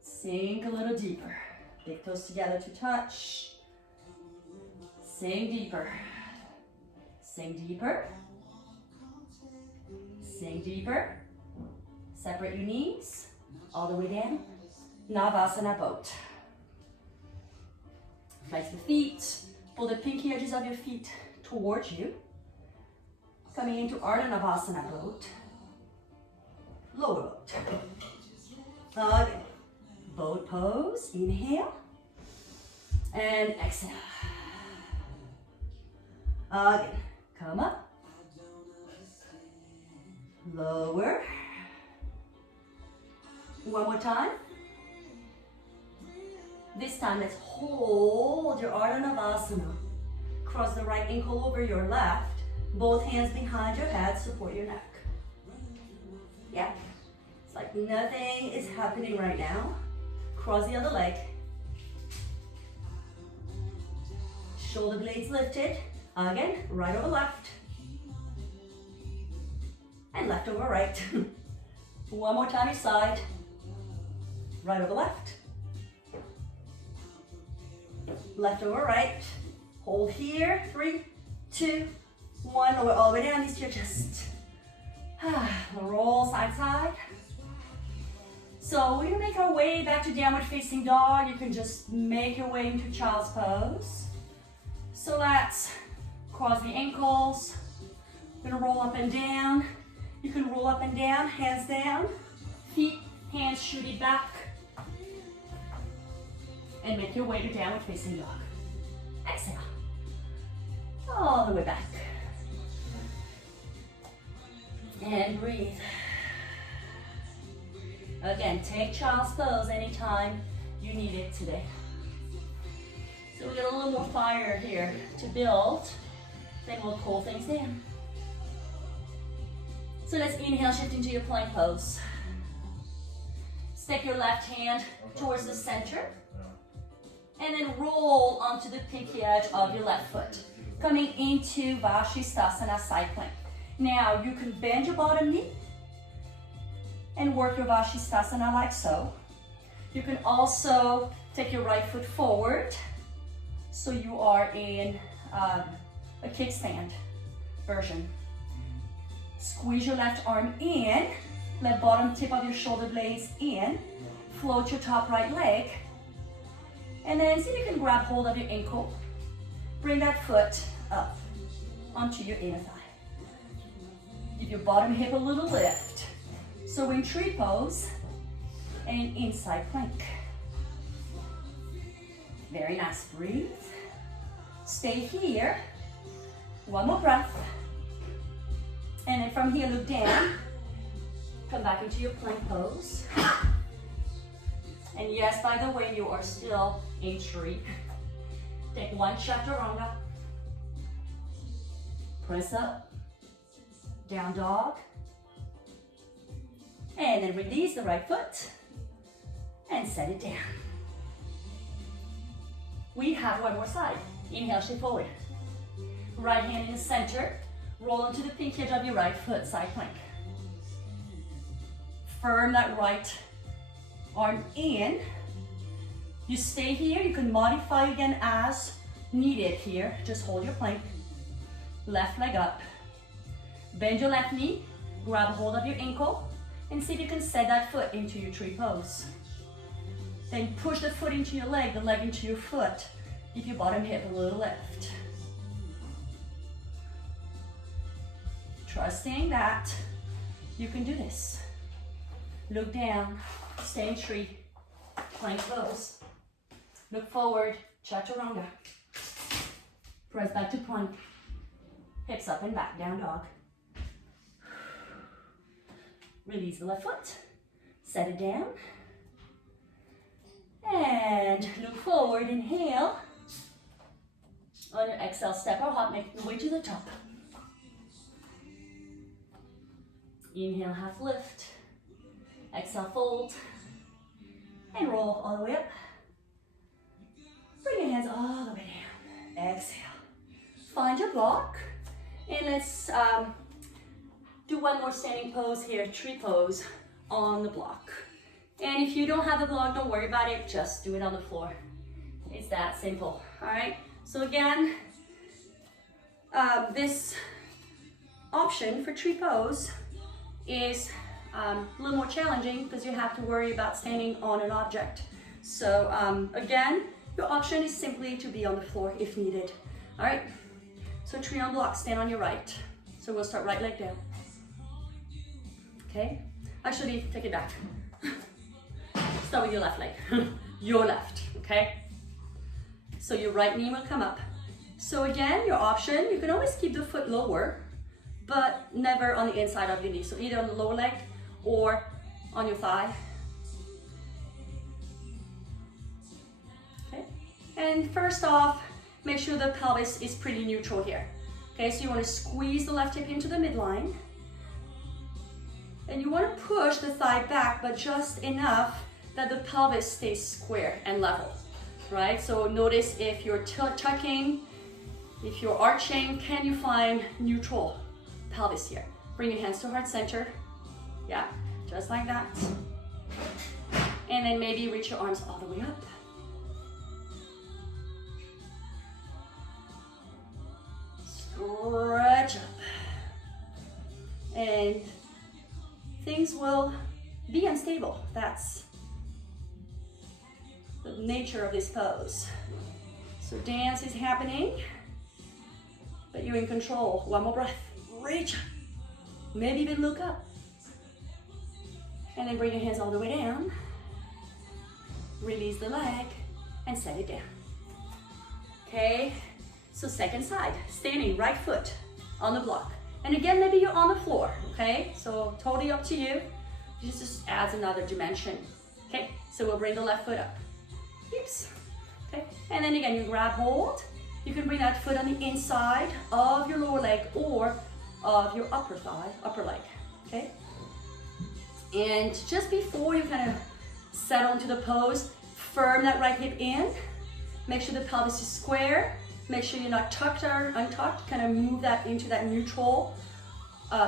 Sink a little deeper. Big toes together to touch. Sink deeper. Sink deeper. Sink deeper. Separate your knees all the way down. Navasana boat. Flex the feet. Pull the pinky edges of your feet towards you. Coming into Ardha Navasana boat. Lower boat. Again. Boat pose. Inhale. And exhale. Again. Come up. Lower. One more time. This time, let's hold your Ardha Navasana. Cross the right ankle over your left. Both hands behind your head, support your neck. Yeah, it's like nothing is happening right now. Cross the other leg. Shoulder blades lifted. Again, right over left. And left over right. One more time each side. Right over left. Left over right. Hold here. 3, 2, 1. Lower all the way down. Knees to your chest. Roll side side. So we're gonna make our way back to downward facing dog. You can just make your way into child's pose. So let's cross the ankles. We're gonna roll up and down. You can roll up and down, hands down, feet, hands shooting back. And make your way to downward facing dog. Exhale. All the way back. And breathe. Again, take child's pose anytime you need it today. So we get a little more fire here to build, then we'll cool things down. So let's inhale, shift into your plank pose. Stick your left hand towards the center. And then roll onto the pinky edge of your left foot. Coming into vasisthasana side plank. Now you can bend your bottom knee and work your vasisthasana like so. You can also take your right foot forward so you are in a kickstand version. Squeeze your left arm in, let bottom tip of your shoulder blades in, float your top right leg, and then see if you can grab hold of your ankle. Bring that foot up onto your inner thigh. Give your bottom hip a little lift. So in tree pose and inside plank. Very nice, breathe. Stay here. One more breath. And then from here, look down. Come back into your plank pose. And yes, by the way, you are still in tree. Take one chaturanga. Press up. Down dog. And then release the right foot. And set it down. We have one more side. Inhale, shift forward. Right hand in the center. Roll into the pinky edge of your right foot, side plank. Firm that right arm in. You stay here. You can modify again as needed here. Just hold your plank. Left leg up. Bend your left knee. Grab hold of your ankle. And see if you can set that foot into your tree pose. Then push the foot into your leg, the leg into your foot. Keep your bottom hip a little lift. Trusting that you can do this. Look down, stay in tree, plank pose. Look forward, chaturanga. Press back to plank. Hips up and back, down dog. Release the left foot, set it down. And look forward, inhale. On your exhale, step or hop, make your way to the top. Inhale, half lift. Exhale, fold. And roll all the way up. Bring your hands all the way down. Exhale. Find your block. And let's do one more standing pose here, tree pose on the block. And if you don't have a block, don't worry about it. Just do it on the floor. It's that simple. All right. So again, this option for tree pose is a little more challenging because you have to worry about standing on an object. So again, your option is simply to be on the floor if needed. All right. So tree on block, stand on your right. So we'll start right leg down. Okay. Actually, take it back. Start with your left leg. Your left. Okay. So your right knee will come up. So again, your option, you can always keep the foot lower, but never on the inside of your knee. So either on the lower leg or on your thigh. Okay. And first off, make sure the pelvis is pretty neutral here. Okay, so you want to squeeze the left hip into the midline. And you want to push the thigh back, but just enough that the pelvis stays square and level. Right? So notice if you're tucking, if you're arching, can you find neutral pelvis here? Bring your hands to heart center. Yeah, just like that. And then maybe reach your arms all the way up. Stretch up. And things will be unstable. That's the nature of this pose. So dance is happening, but you're in control. One more breath. Reach. Maybe even look up. And then bring your hands all the way down. Release the leg and set it down. Okay, so second side. Standing, right foot on the block. And again, maybe you're on the floor, okay? So totally up to you. This just adds another dimension. Okay, so we'll bring the left foot up. Oops. Okay, and then again, you grab hold. You can bring that foot on the inside of your lower leg or of your upper thigh, upper leg, okay? And just before you kind of settle into the pose, firm that right hip in. Make sure the pelvis is square. Make sure you're not tucked or untucked. Kind of move that into that neutral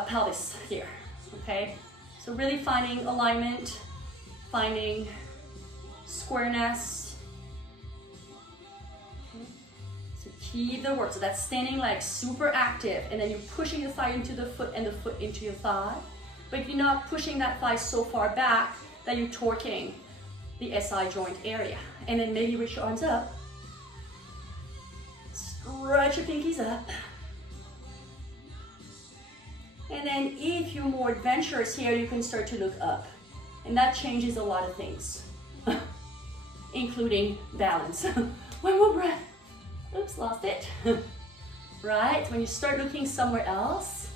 pelvis here, okay? So really finding alignment, finding squareness. So keep the work. So that's standing leg super active, and then you're pushing the thigh into the foot and the foot into your thigh. But you're not pushing that thigh so far back that you're torquing the SI joint area. And then maybe reach your arms up. Stretch your pinkies up. And then if you're more adventurous here, you can start to look up. And that changes a lot of things, including balance. One more breath. Oops, lost it. Right, when you start looking somewhere else,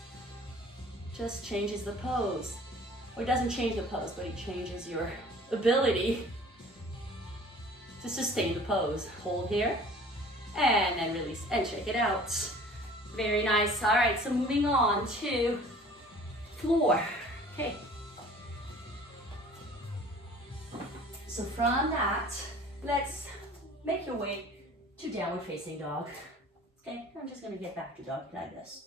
just changes the pose. Or it doesn't change the pose, but it changes your ability to sustain the pose. Hold here, and then release, and check it out. Very nice. All right, so moving on to floor. Okay. So from that, let's make your way to downward facing dog. Okay, I'm just gonna get back to dog like this.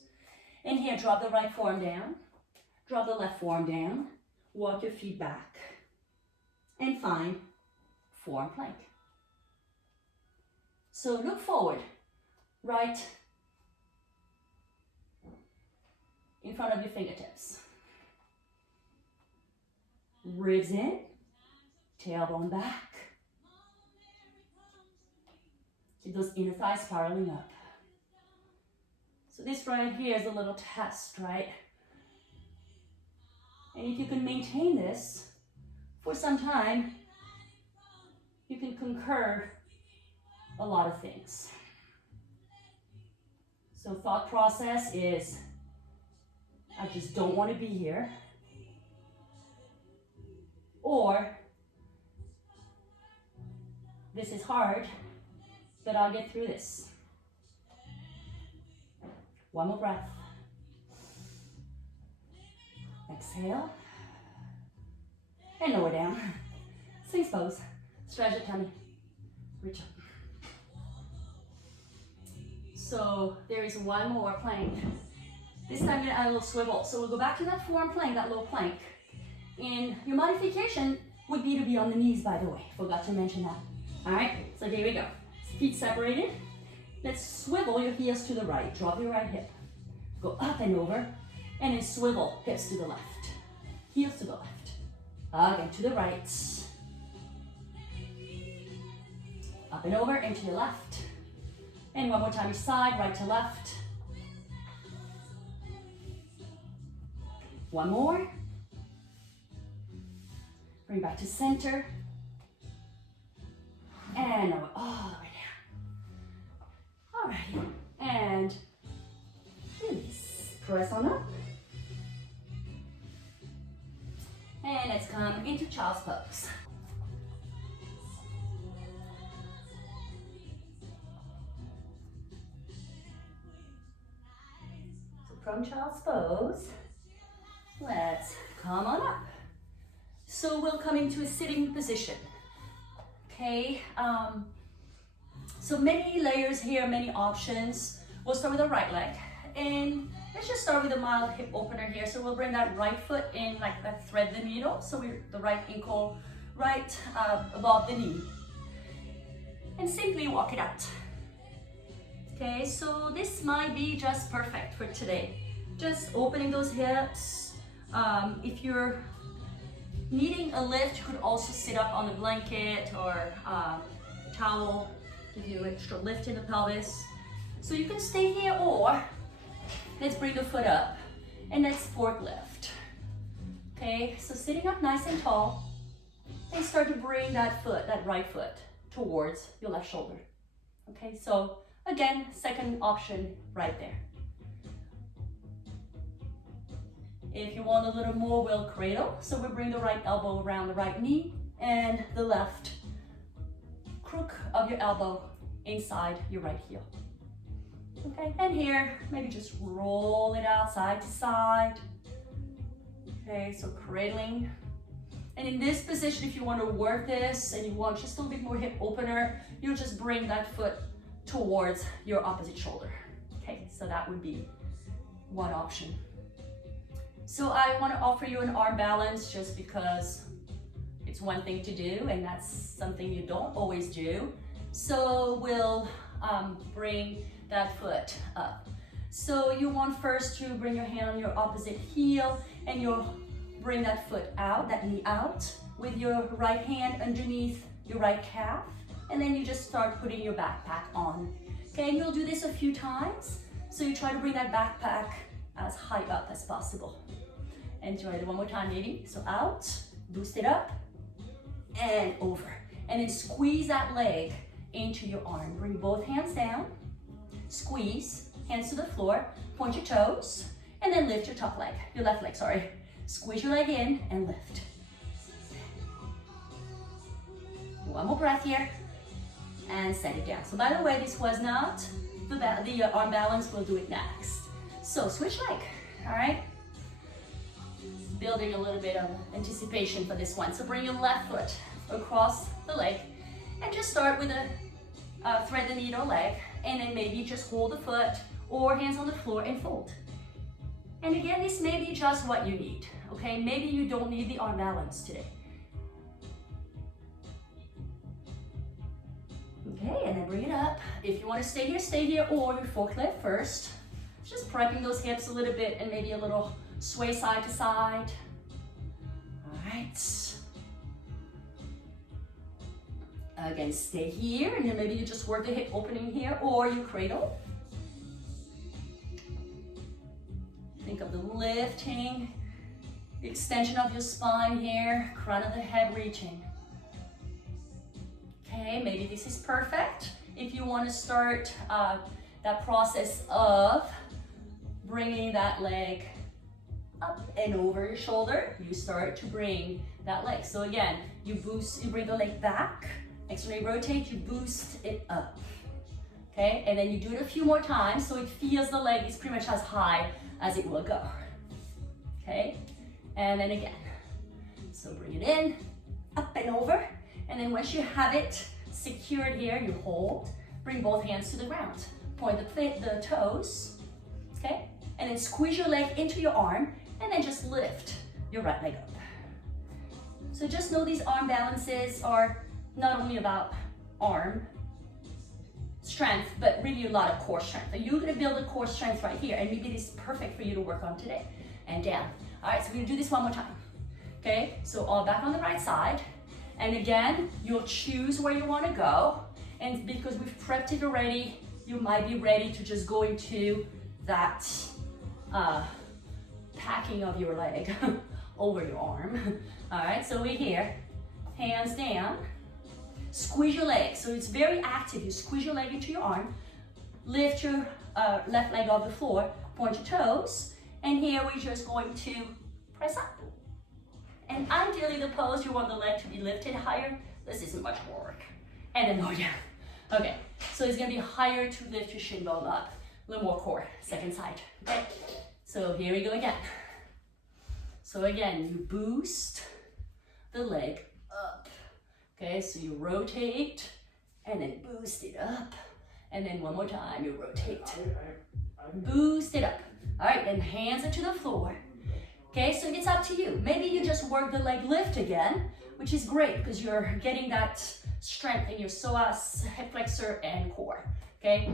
And here, drop the right forearm down, drop the left forearm down, walk your feet back, and find forearm plank. So look forward, right in front of your fingertips. Ribs in, tailbone back. Keep those inner thighs spiraling up. So this right here is a little test, right? And if you can maintain this for some time, you can conquer a lot of things. So thought process is, I just don't want to be here. Or, this is hard, but I'll get through this. One more breath. Exhale. And lower down. Sphinx pose. Stretch your tummy. Reach up. So there is one more plank. This time we're gonna add a little swivel. So we'll go back to that forearm plank, that low plank. And your modification would be to be on the knees, by the way. Forgot to mention that. All right, so here we go. Feet separated. Let's swivel your heels to the right. Drop your right hip. Go up and over. And then swivel, hips to the left. Heels to the left. Again, to the right. Up and over, and to the left. And one more time each side, right to left. One more. Bring back to center. And over, all the way down. All right, and release. Press on up. And let's come into child's pose. So from child's pose, let's come on up. So we'll come into a sitting position. Okay, so many layers here, many options. We'll start with the right leg. And let's just start with a mild hip opener here. So we'll bring that right foot in like that, thread the needle. So we're the right ankle right above the knee. And simply walk it out. Okay, so this might be just perfect for today. Just opening those hips. If you're needing a lift, you could also sit up on the blanket or towel, give you extra lift in the pelvis. So you can stay here, or let's bring the foot up and let's forklift. Okay, so sitting up nice and tall, and start to bring that foot, that right foot, towards your left shoulder. Okay, so again, second option right there. If you want a little more, we'll cradle. So we bring the right elbow around the right knee and the left crook of your elbow inside your right heel. Okay, and here, maybe just roll it out side to side. Okay, so cradling. And in this position, if you want to work this and you want just a little bit more hip opener, you'll just bring that foot towards your opposite shoulder. Okay, so that would be one option. So I want to offer you an arm balance just because it's one thing to do and that's something you don't always do. So we'll bring that foot up. So you want first to bring your hand on your opposite heel and you'll bring that foot out, that knee out, with your right hand underneath your right calf, and then you just start putting your backpack on. Okay, and you'll do this a few times. So you try to bring that backpack as high up as possible. And try it one more time, maybe. So out, boost it up, and over. And then squeeze that leg into your arm. Bring both hands down, squeeze, hands to the floor, point your toes, and then lift your top leg, your left leg, sorry. Squeeze your leg in and lift. One more breath here, and set it down. So by the way, this was not the arm balance, we'll do it next. So switch leg, all right? Building a little bit of anticipation for this one. So bring your left foot across the leg and just start with a thread the needle leg, and then maybe just hold the foot or hands on the floor and fold. And again, this may be just what you need, okay? Maybe you don't need the arm balance today. Okay, and then bring it up. If you want to stay here, or you forklift first. Just prepping those hips a little bit and maybe a little sway side to side. All right. backbends. Again, stay here, and then maybe you just work the hip opening here, or you cradle. Think of the lifting, the extension of your spine here, crown of the head reaching. Okay, maybe this is perfect. If you want to start that process of bringing that leg up and over your shoulder, you start to bring that leg. So again, you bring the leg back, externally rotate, you boost it up. Okay, and then you do it a few more times so it feels the leg is pretty much as high as it will go. Okay, and then again. So bring it in, up and over, and then once you have it secured here, you hold, bring both hands to the ground. Point the toes, okay? And then squeeze your leg into your arm, and then just lift your right leg up. So just know these arm balances are not only about arm strength, but really a lot of core strength. So you're gonna build a core strength right here, and maybe this is perfect for you to work on today. And down. All right, so we're gonna do this one more time. Okay, so all back on the right side. And again, you'll choose where you wanna go. And because we've prepped it already, you might be ready to just go into that packing of your leg over your arm. All right, so we're here, hands down, squeeze your leg. So it's very active. You squeeze your leg into your arm, lift your left leg off the floor, point your toes, and here we're just going to press up. And ideally the pose, you want the leg to be lifted higher. This isn't much more work. And then go down. Okay, so it's gonna be higher to lift your shin bone up. A little more core, second side, okay? So here we go again. So again, you boost the leg up. Okay, so you rotate and then boost it up. And then one more time, you rotate. Boost it up. All right, then hands into the floor. Okay, so it's up to you. Maybe you just work the leg lift again, which is great because you're getting that strength in your psoas, hip flexor, and core. Okay,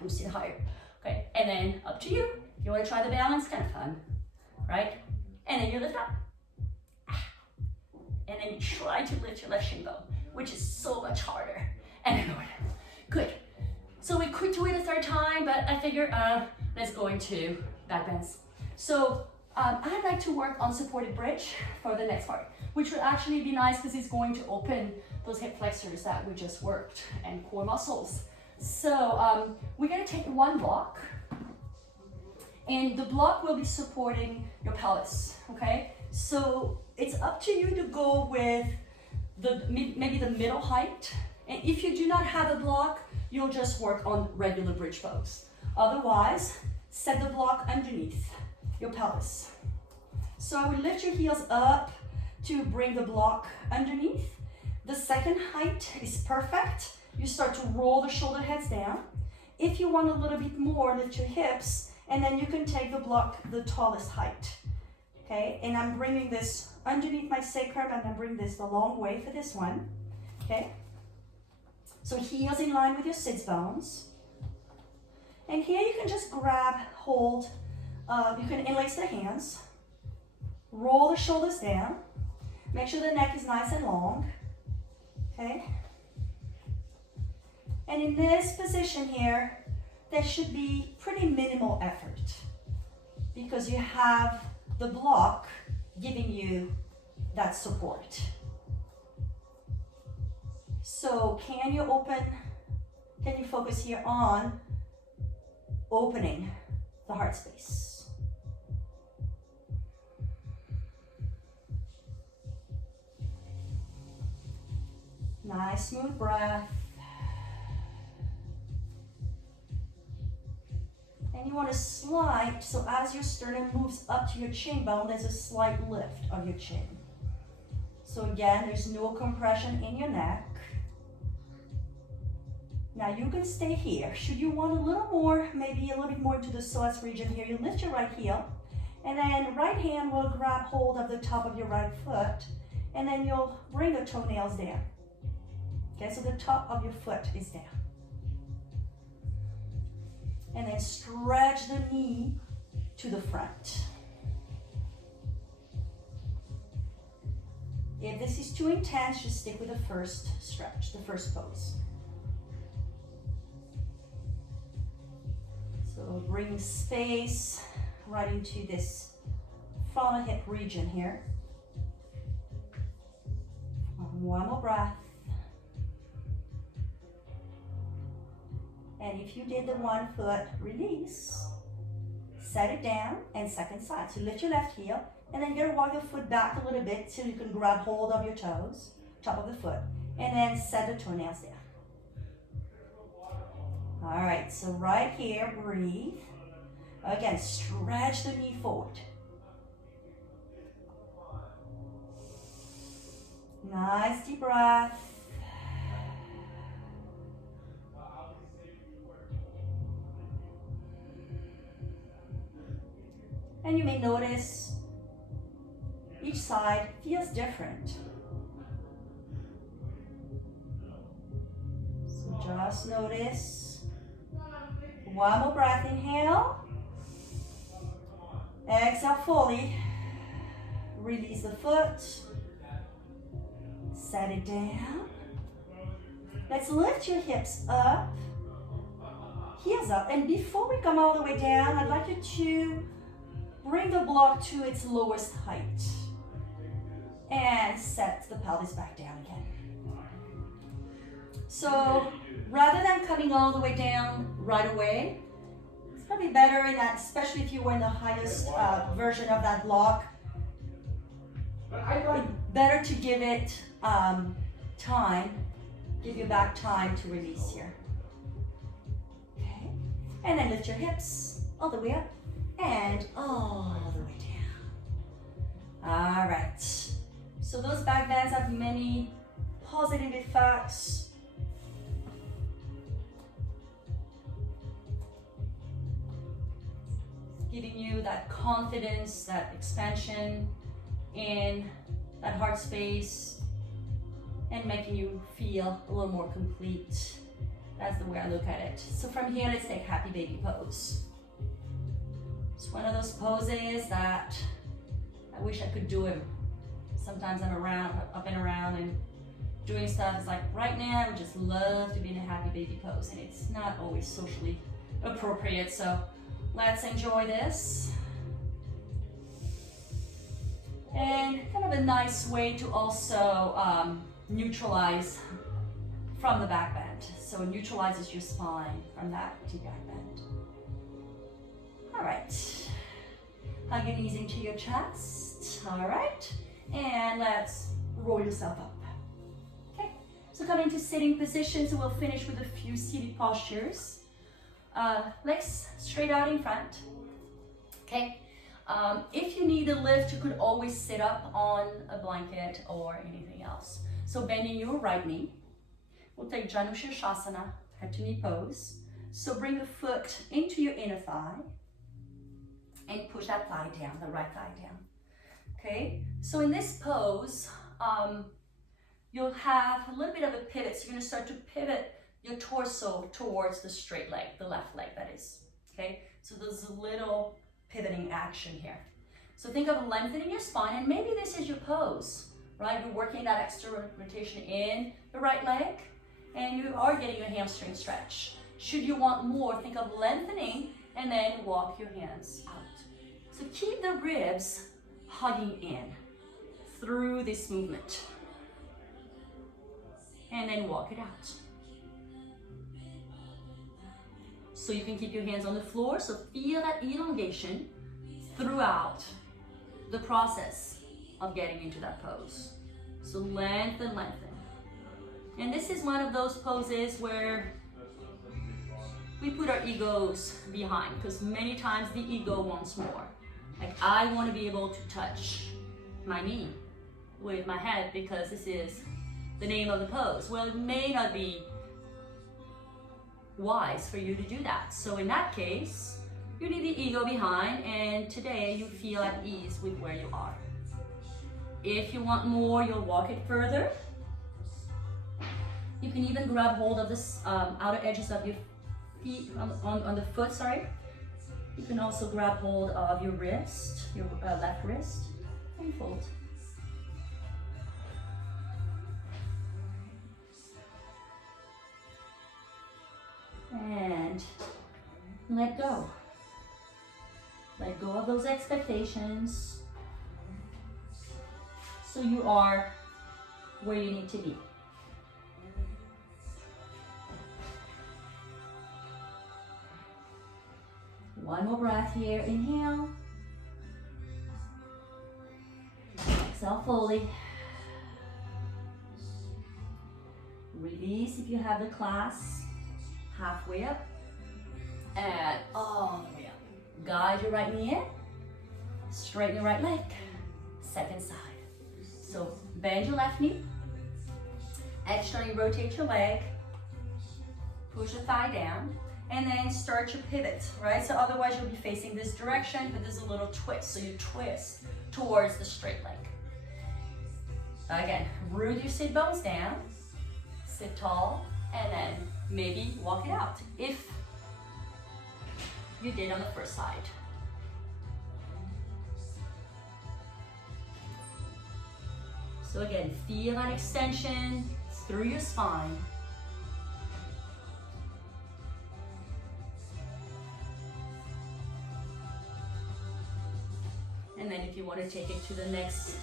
boost it higher. Okay, and then up to you. If you want to try the balance, kind of fun, right? And then you lift up. And then you try to lift your left shin bone, which is so much harder. And then over. Good. So we could do it a third time, but I figure let's go into backbends. So I'd like to work on supported bridge for the next part, which would actually be nice because it's going to open those hip flexors that we just worked and core muscles. So we're going to take one block, and the block will be supporting your pelvis, okay? So it's up to you to go with maybe the middle height. And if you do not have a block, you'll just work on regular bridge pose. Otherwise, set the block underneath your pelvis. So I would lift your heels up to bring the block underneath. The second height is perfect. You start to roll the shoulder heads down. If you want a little bit more, lift your hips, and then you can take the block the tallest height. Okay, and I'm bringing this underneath my sacrum, and I bring this the long way for this one. Okay, so heels in line with your sits bones. And here you can just grab, hold, you can interlace the hands, roll the shoulders down, make sure the neck is nice and long, okay? And in this position here, there should be pretty minimal effort because you have the block giving you that support. So can you focus here on opening the heart space? Nice smooth breath. And you want to slide, so as your sternum moves up to your chin bone, there's a slight lift of your chin. So again, there's no compression in your neck. Now you can stay here. Should you want a little more, maybe a little bit more into the psoas region here, you lift your right heel, and then right hand will grab hold of the top of your right foot, and then you'll bring the toenails down. Okay, so the top of your foot is down. And then stretch the knee to the front. If this is too intense, just stick with the first stretch, the first pose. So bring space right into this frontal hip region here. One more breath. And if you did the 1 foot, release. Set it down and second side. So lift your left heel and then you're gonna walk your foot back a little bit so you can grab hold of your toes, top of the foot, and then set the toenails there. All right, so right here, breathe. Again, stretch the knee forward. Nice deep breath. And you may notice each side feels different. So just notice. One more breath, inhale. Exhale fully. Release the foot. Set it down. Let's lift your hips up. Heels up. And before we come all the way down, I'd like you to bring the block to its lowest height. And set the pelvis back down again. So rather than coming all the way down right away, it's probably better in that, especially if you were in the highest version of that block, better to give it time, give your back time to release here. Okay, and then lift your hips all the way up and all the way down. All right, so those back bends have many positive effects. Giving you that confidence, that expansion in that heart space, and making you feel a little more complete. That's the way I look at it. So from here, let's take happy baby pose. It's one of those poses that I wish I could do it. Sometimes I'm around, up and around and doing stuff. It's like right now, I would just love to be in a happy baby pose, and it's not always socially appropriate. So let's enjoy this. And kind of a nice way to also neutralize from the back bend. So it neutralizes your spine from that to back bend. All right. Hug your knees into your chest. All right. And let's roll yourself up. Okay. So come into sitting position. So we'll finish with a few seated postures. Legs straight out in front. Okay. If you need a lift, you could always sit up on a blanket or anything else. So bending your right knee. We'll take vrksasana, head to knee pose. So bring the foot into your inner thigh and push that thigh down, the right thigh down. Okay, so in this pose, you'll have a little bit of a pivot. So you're gonna start to pivot your torso towards the straight leg, the left leg that is. Okay, so there's a little pivoting action here. So think of lengthening your spine, and maybe this is your pose, right? You're working that extra rotation in the right leg, and you are getting your hamstring stretch. Should you want more, think of lengthening and then walk your hands out. So keep the ribs hugging in through this movement. And then walk it out. So you can keep your hands on the floor, so feel that elongation throughout the process of getting into that pose. So lengthen, lengthen. And this is one of those poses where we put our egos behind, because many times the ego wants more. Like, I want to be able to touch my knee with my head because this is the name of the pose. Well, it may not be wise for you to do that. So in that case, you leave the ego behind, and today you feel at ease with where you are. If you want more, you'll walk it further. You can even grab hold of the outer edges of your feet, on the foot, sorry. You can also grab hold of your wrist, your left wrist, and fold. let go. Let go of those expectations so you are where you need to be. One more breath here. Inhale. Exhale fully. Release if you have the class. Halfway up. And all the way up. Guide your right knee in. Straighten your right leg. Second side. So bend your left knee. Externally rotate your leg. Push the thigh down. And then start your pivot, right? So otherwise you'll be facing this direction, but there's a little twist. So you twist towards the straight leg. Again, root your sit bones down. Sit tall. And then maybe walk it out if you did on the first side. So again, feel that extension through your spine. And then if you want to take it to the next,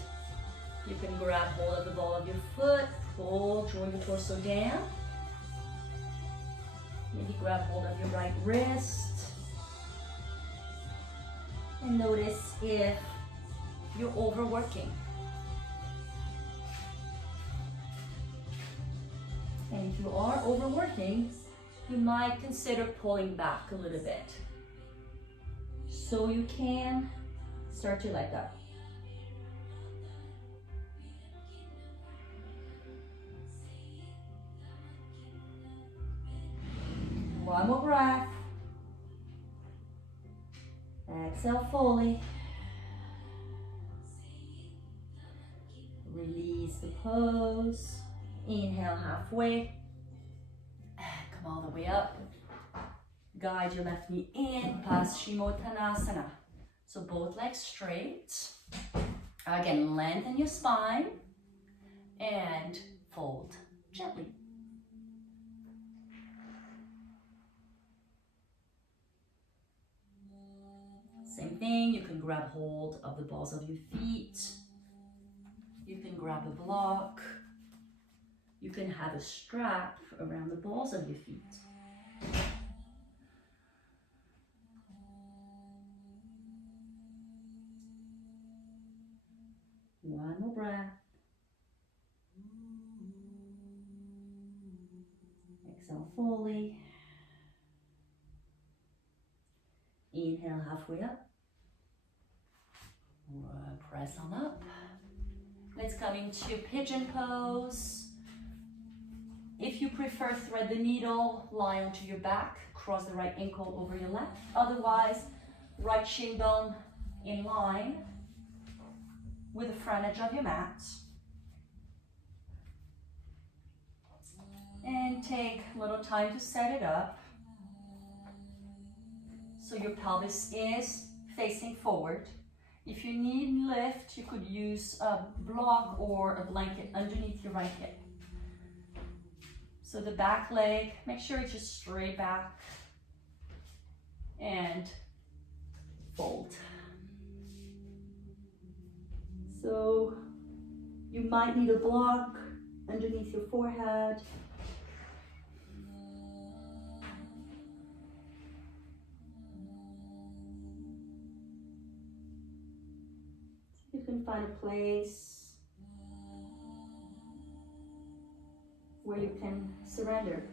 you can grab hold of the ball of your foot, pull, draw your torso down. Maybe grab hold of your right wrist. And notice if you're overworking. And if you are overworking, you might consider pulling back a little bit. So you can start to let go. One more breath. Exhale fully. Release the pose. Inhale halfway. Come all the way up. Guide your left knee in. Paschimottanasana. So both legs straight. Again, lengthen your spine and fold gently. Same thing, you can grab hold of the balls of your feet. You can grab a block. You can have a strap around the balls of your feet. One more breath. Exhale fully. Inhale halfway up. Press on up. Let's come into pigeon pose. If you prefer, thread the needle, lie onto your back, cross the right ankle over your left. Otherwise, right shin bone in line with the front edge of your mat. And take a little time to set it up. So your pelvis is facing forward. If you need lift, you could use a block or a blanket underneath your right hip. So the back leg, make sure it's just straight back and fold. So you might need a block underneath your forehead. You can find a place where you can surrender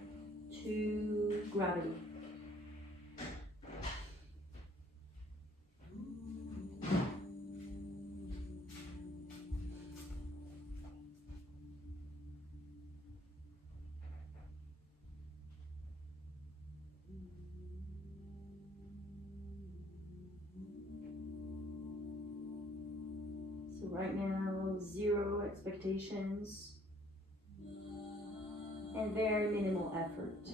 to gravity. So right now, 0 expectations and very minimal effort.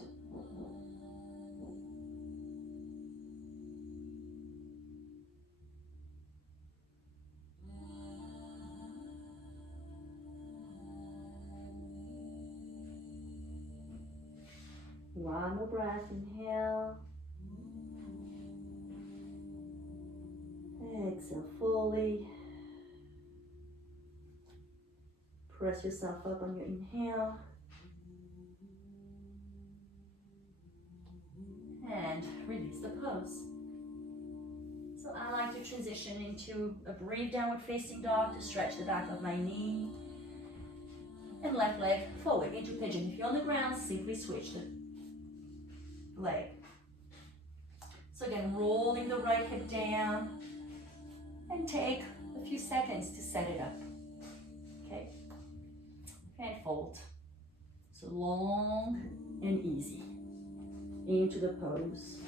One more breath, inhale. Exhale fully. Press yourself up on your inhale. And release the pose. So I like to transition into a brave downward facing dog to stretch the back of my knee. And left leg forward into pigeon. If you're on the ground, simply switch the leg. So again, rolling the right hip down and take a few seconds to set it up. Okay? And fold. So long and easy into the pose.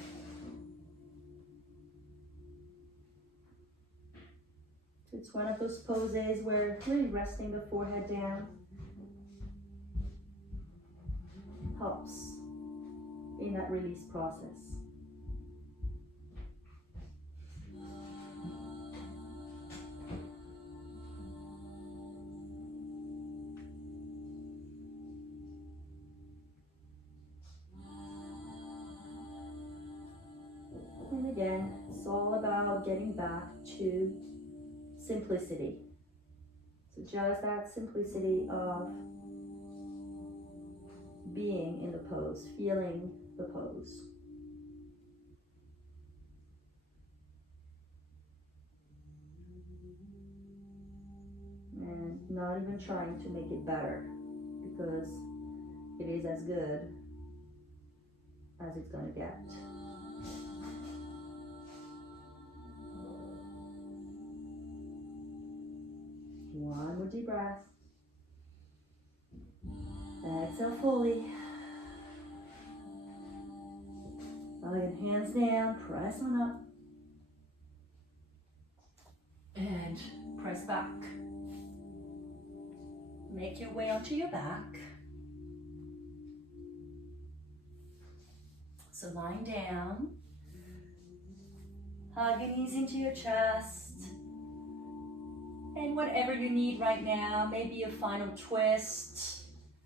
So it's one of those poses where really resting the forehead down helps in that release process. And again, it's all about getting back to simplicity. So just that simplicity of being in the pose, feeling the pose. And not even trying to make it better, because it is as good as it's gonna get. One more deep breath. Exhale fully. Again, hands down, press on up. And press back. Make your way onto your back. So lying down. Hug your knees into your chest. And whatever you need right now, maybe a final twist.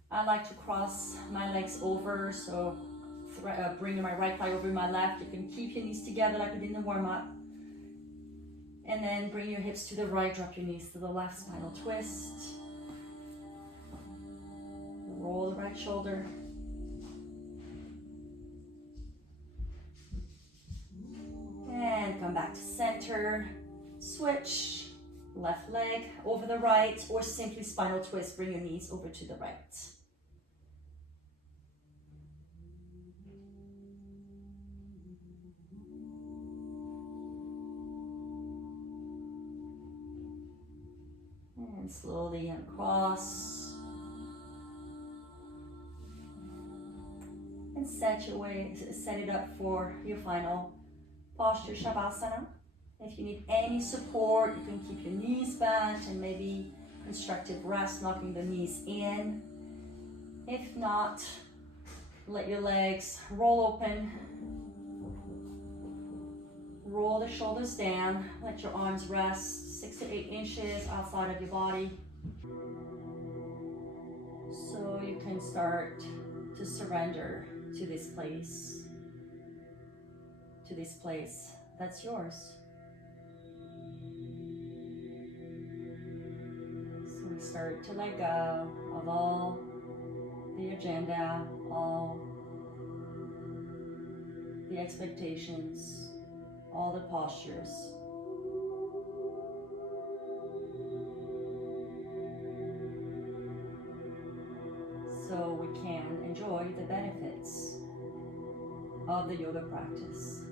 I like to cross my legs over, so bring my right thigh over my left. You can keep your knees together like we did in the warm-up. And then bring your hips to the right, drop your knees to the left, spinal twist. Roll the right shoulder. And come back to center. Switch. Left leg over the right, or simply spinal twist, bring your knees over to the right. And slowly uncross. And set it up for your final posture, Savasana. If you need any support, you can keep your knees bent and maybe constructive rest, knocking the knees in. If not, let your legs roll open. Roll the shoulders down. Let your arms rest 6 to 8 inches outside of your body. So you can start to surrender to this place. That's yours. So we start to let go of all the agenda, all the expectations, all the postures. So we can enjoy the benefits of the yoga practice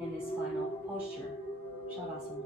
in this final posture, Savasana.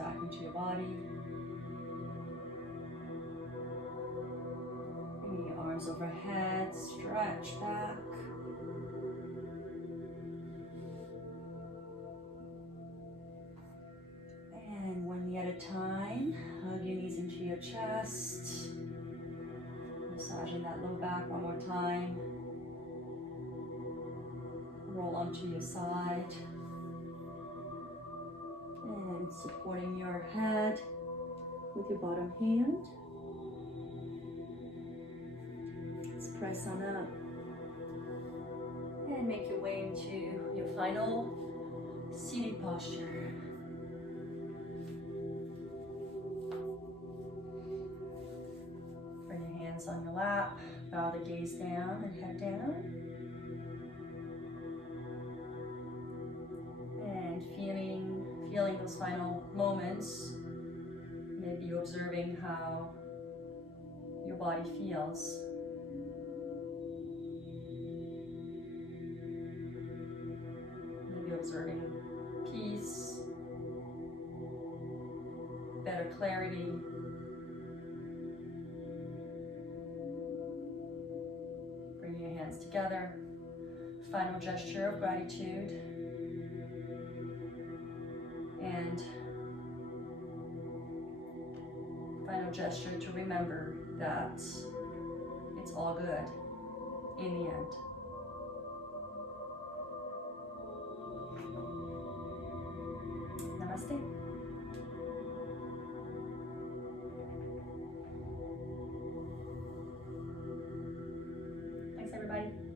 back into your body. Bring your arms overhead, stretch back. And one knee at a time, hug your knees into your chest. Massaging that low back one more time. Roll onto your side. And supporting your head with your bottom hand. Let's press on up. And make your way into your final seated posture. Bring your hands on your lap. Bow the gaze down and head down. And feeling those final moments, maybe observing how your body feels. Maybe observing peace, better clarity. Bring your hands together. Final gesture of gratitude. And final gesture to remember that it's all good in the end. Namaste.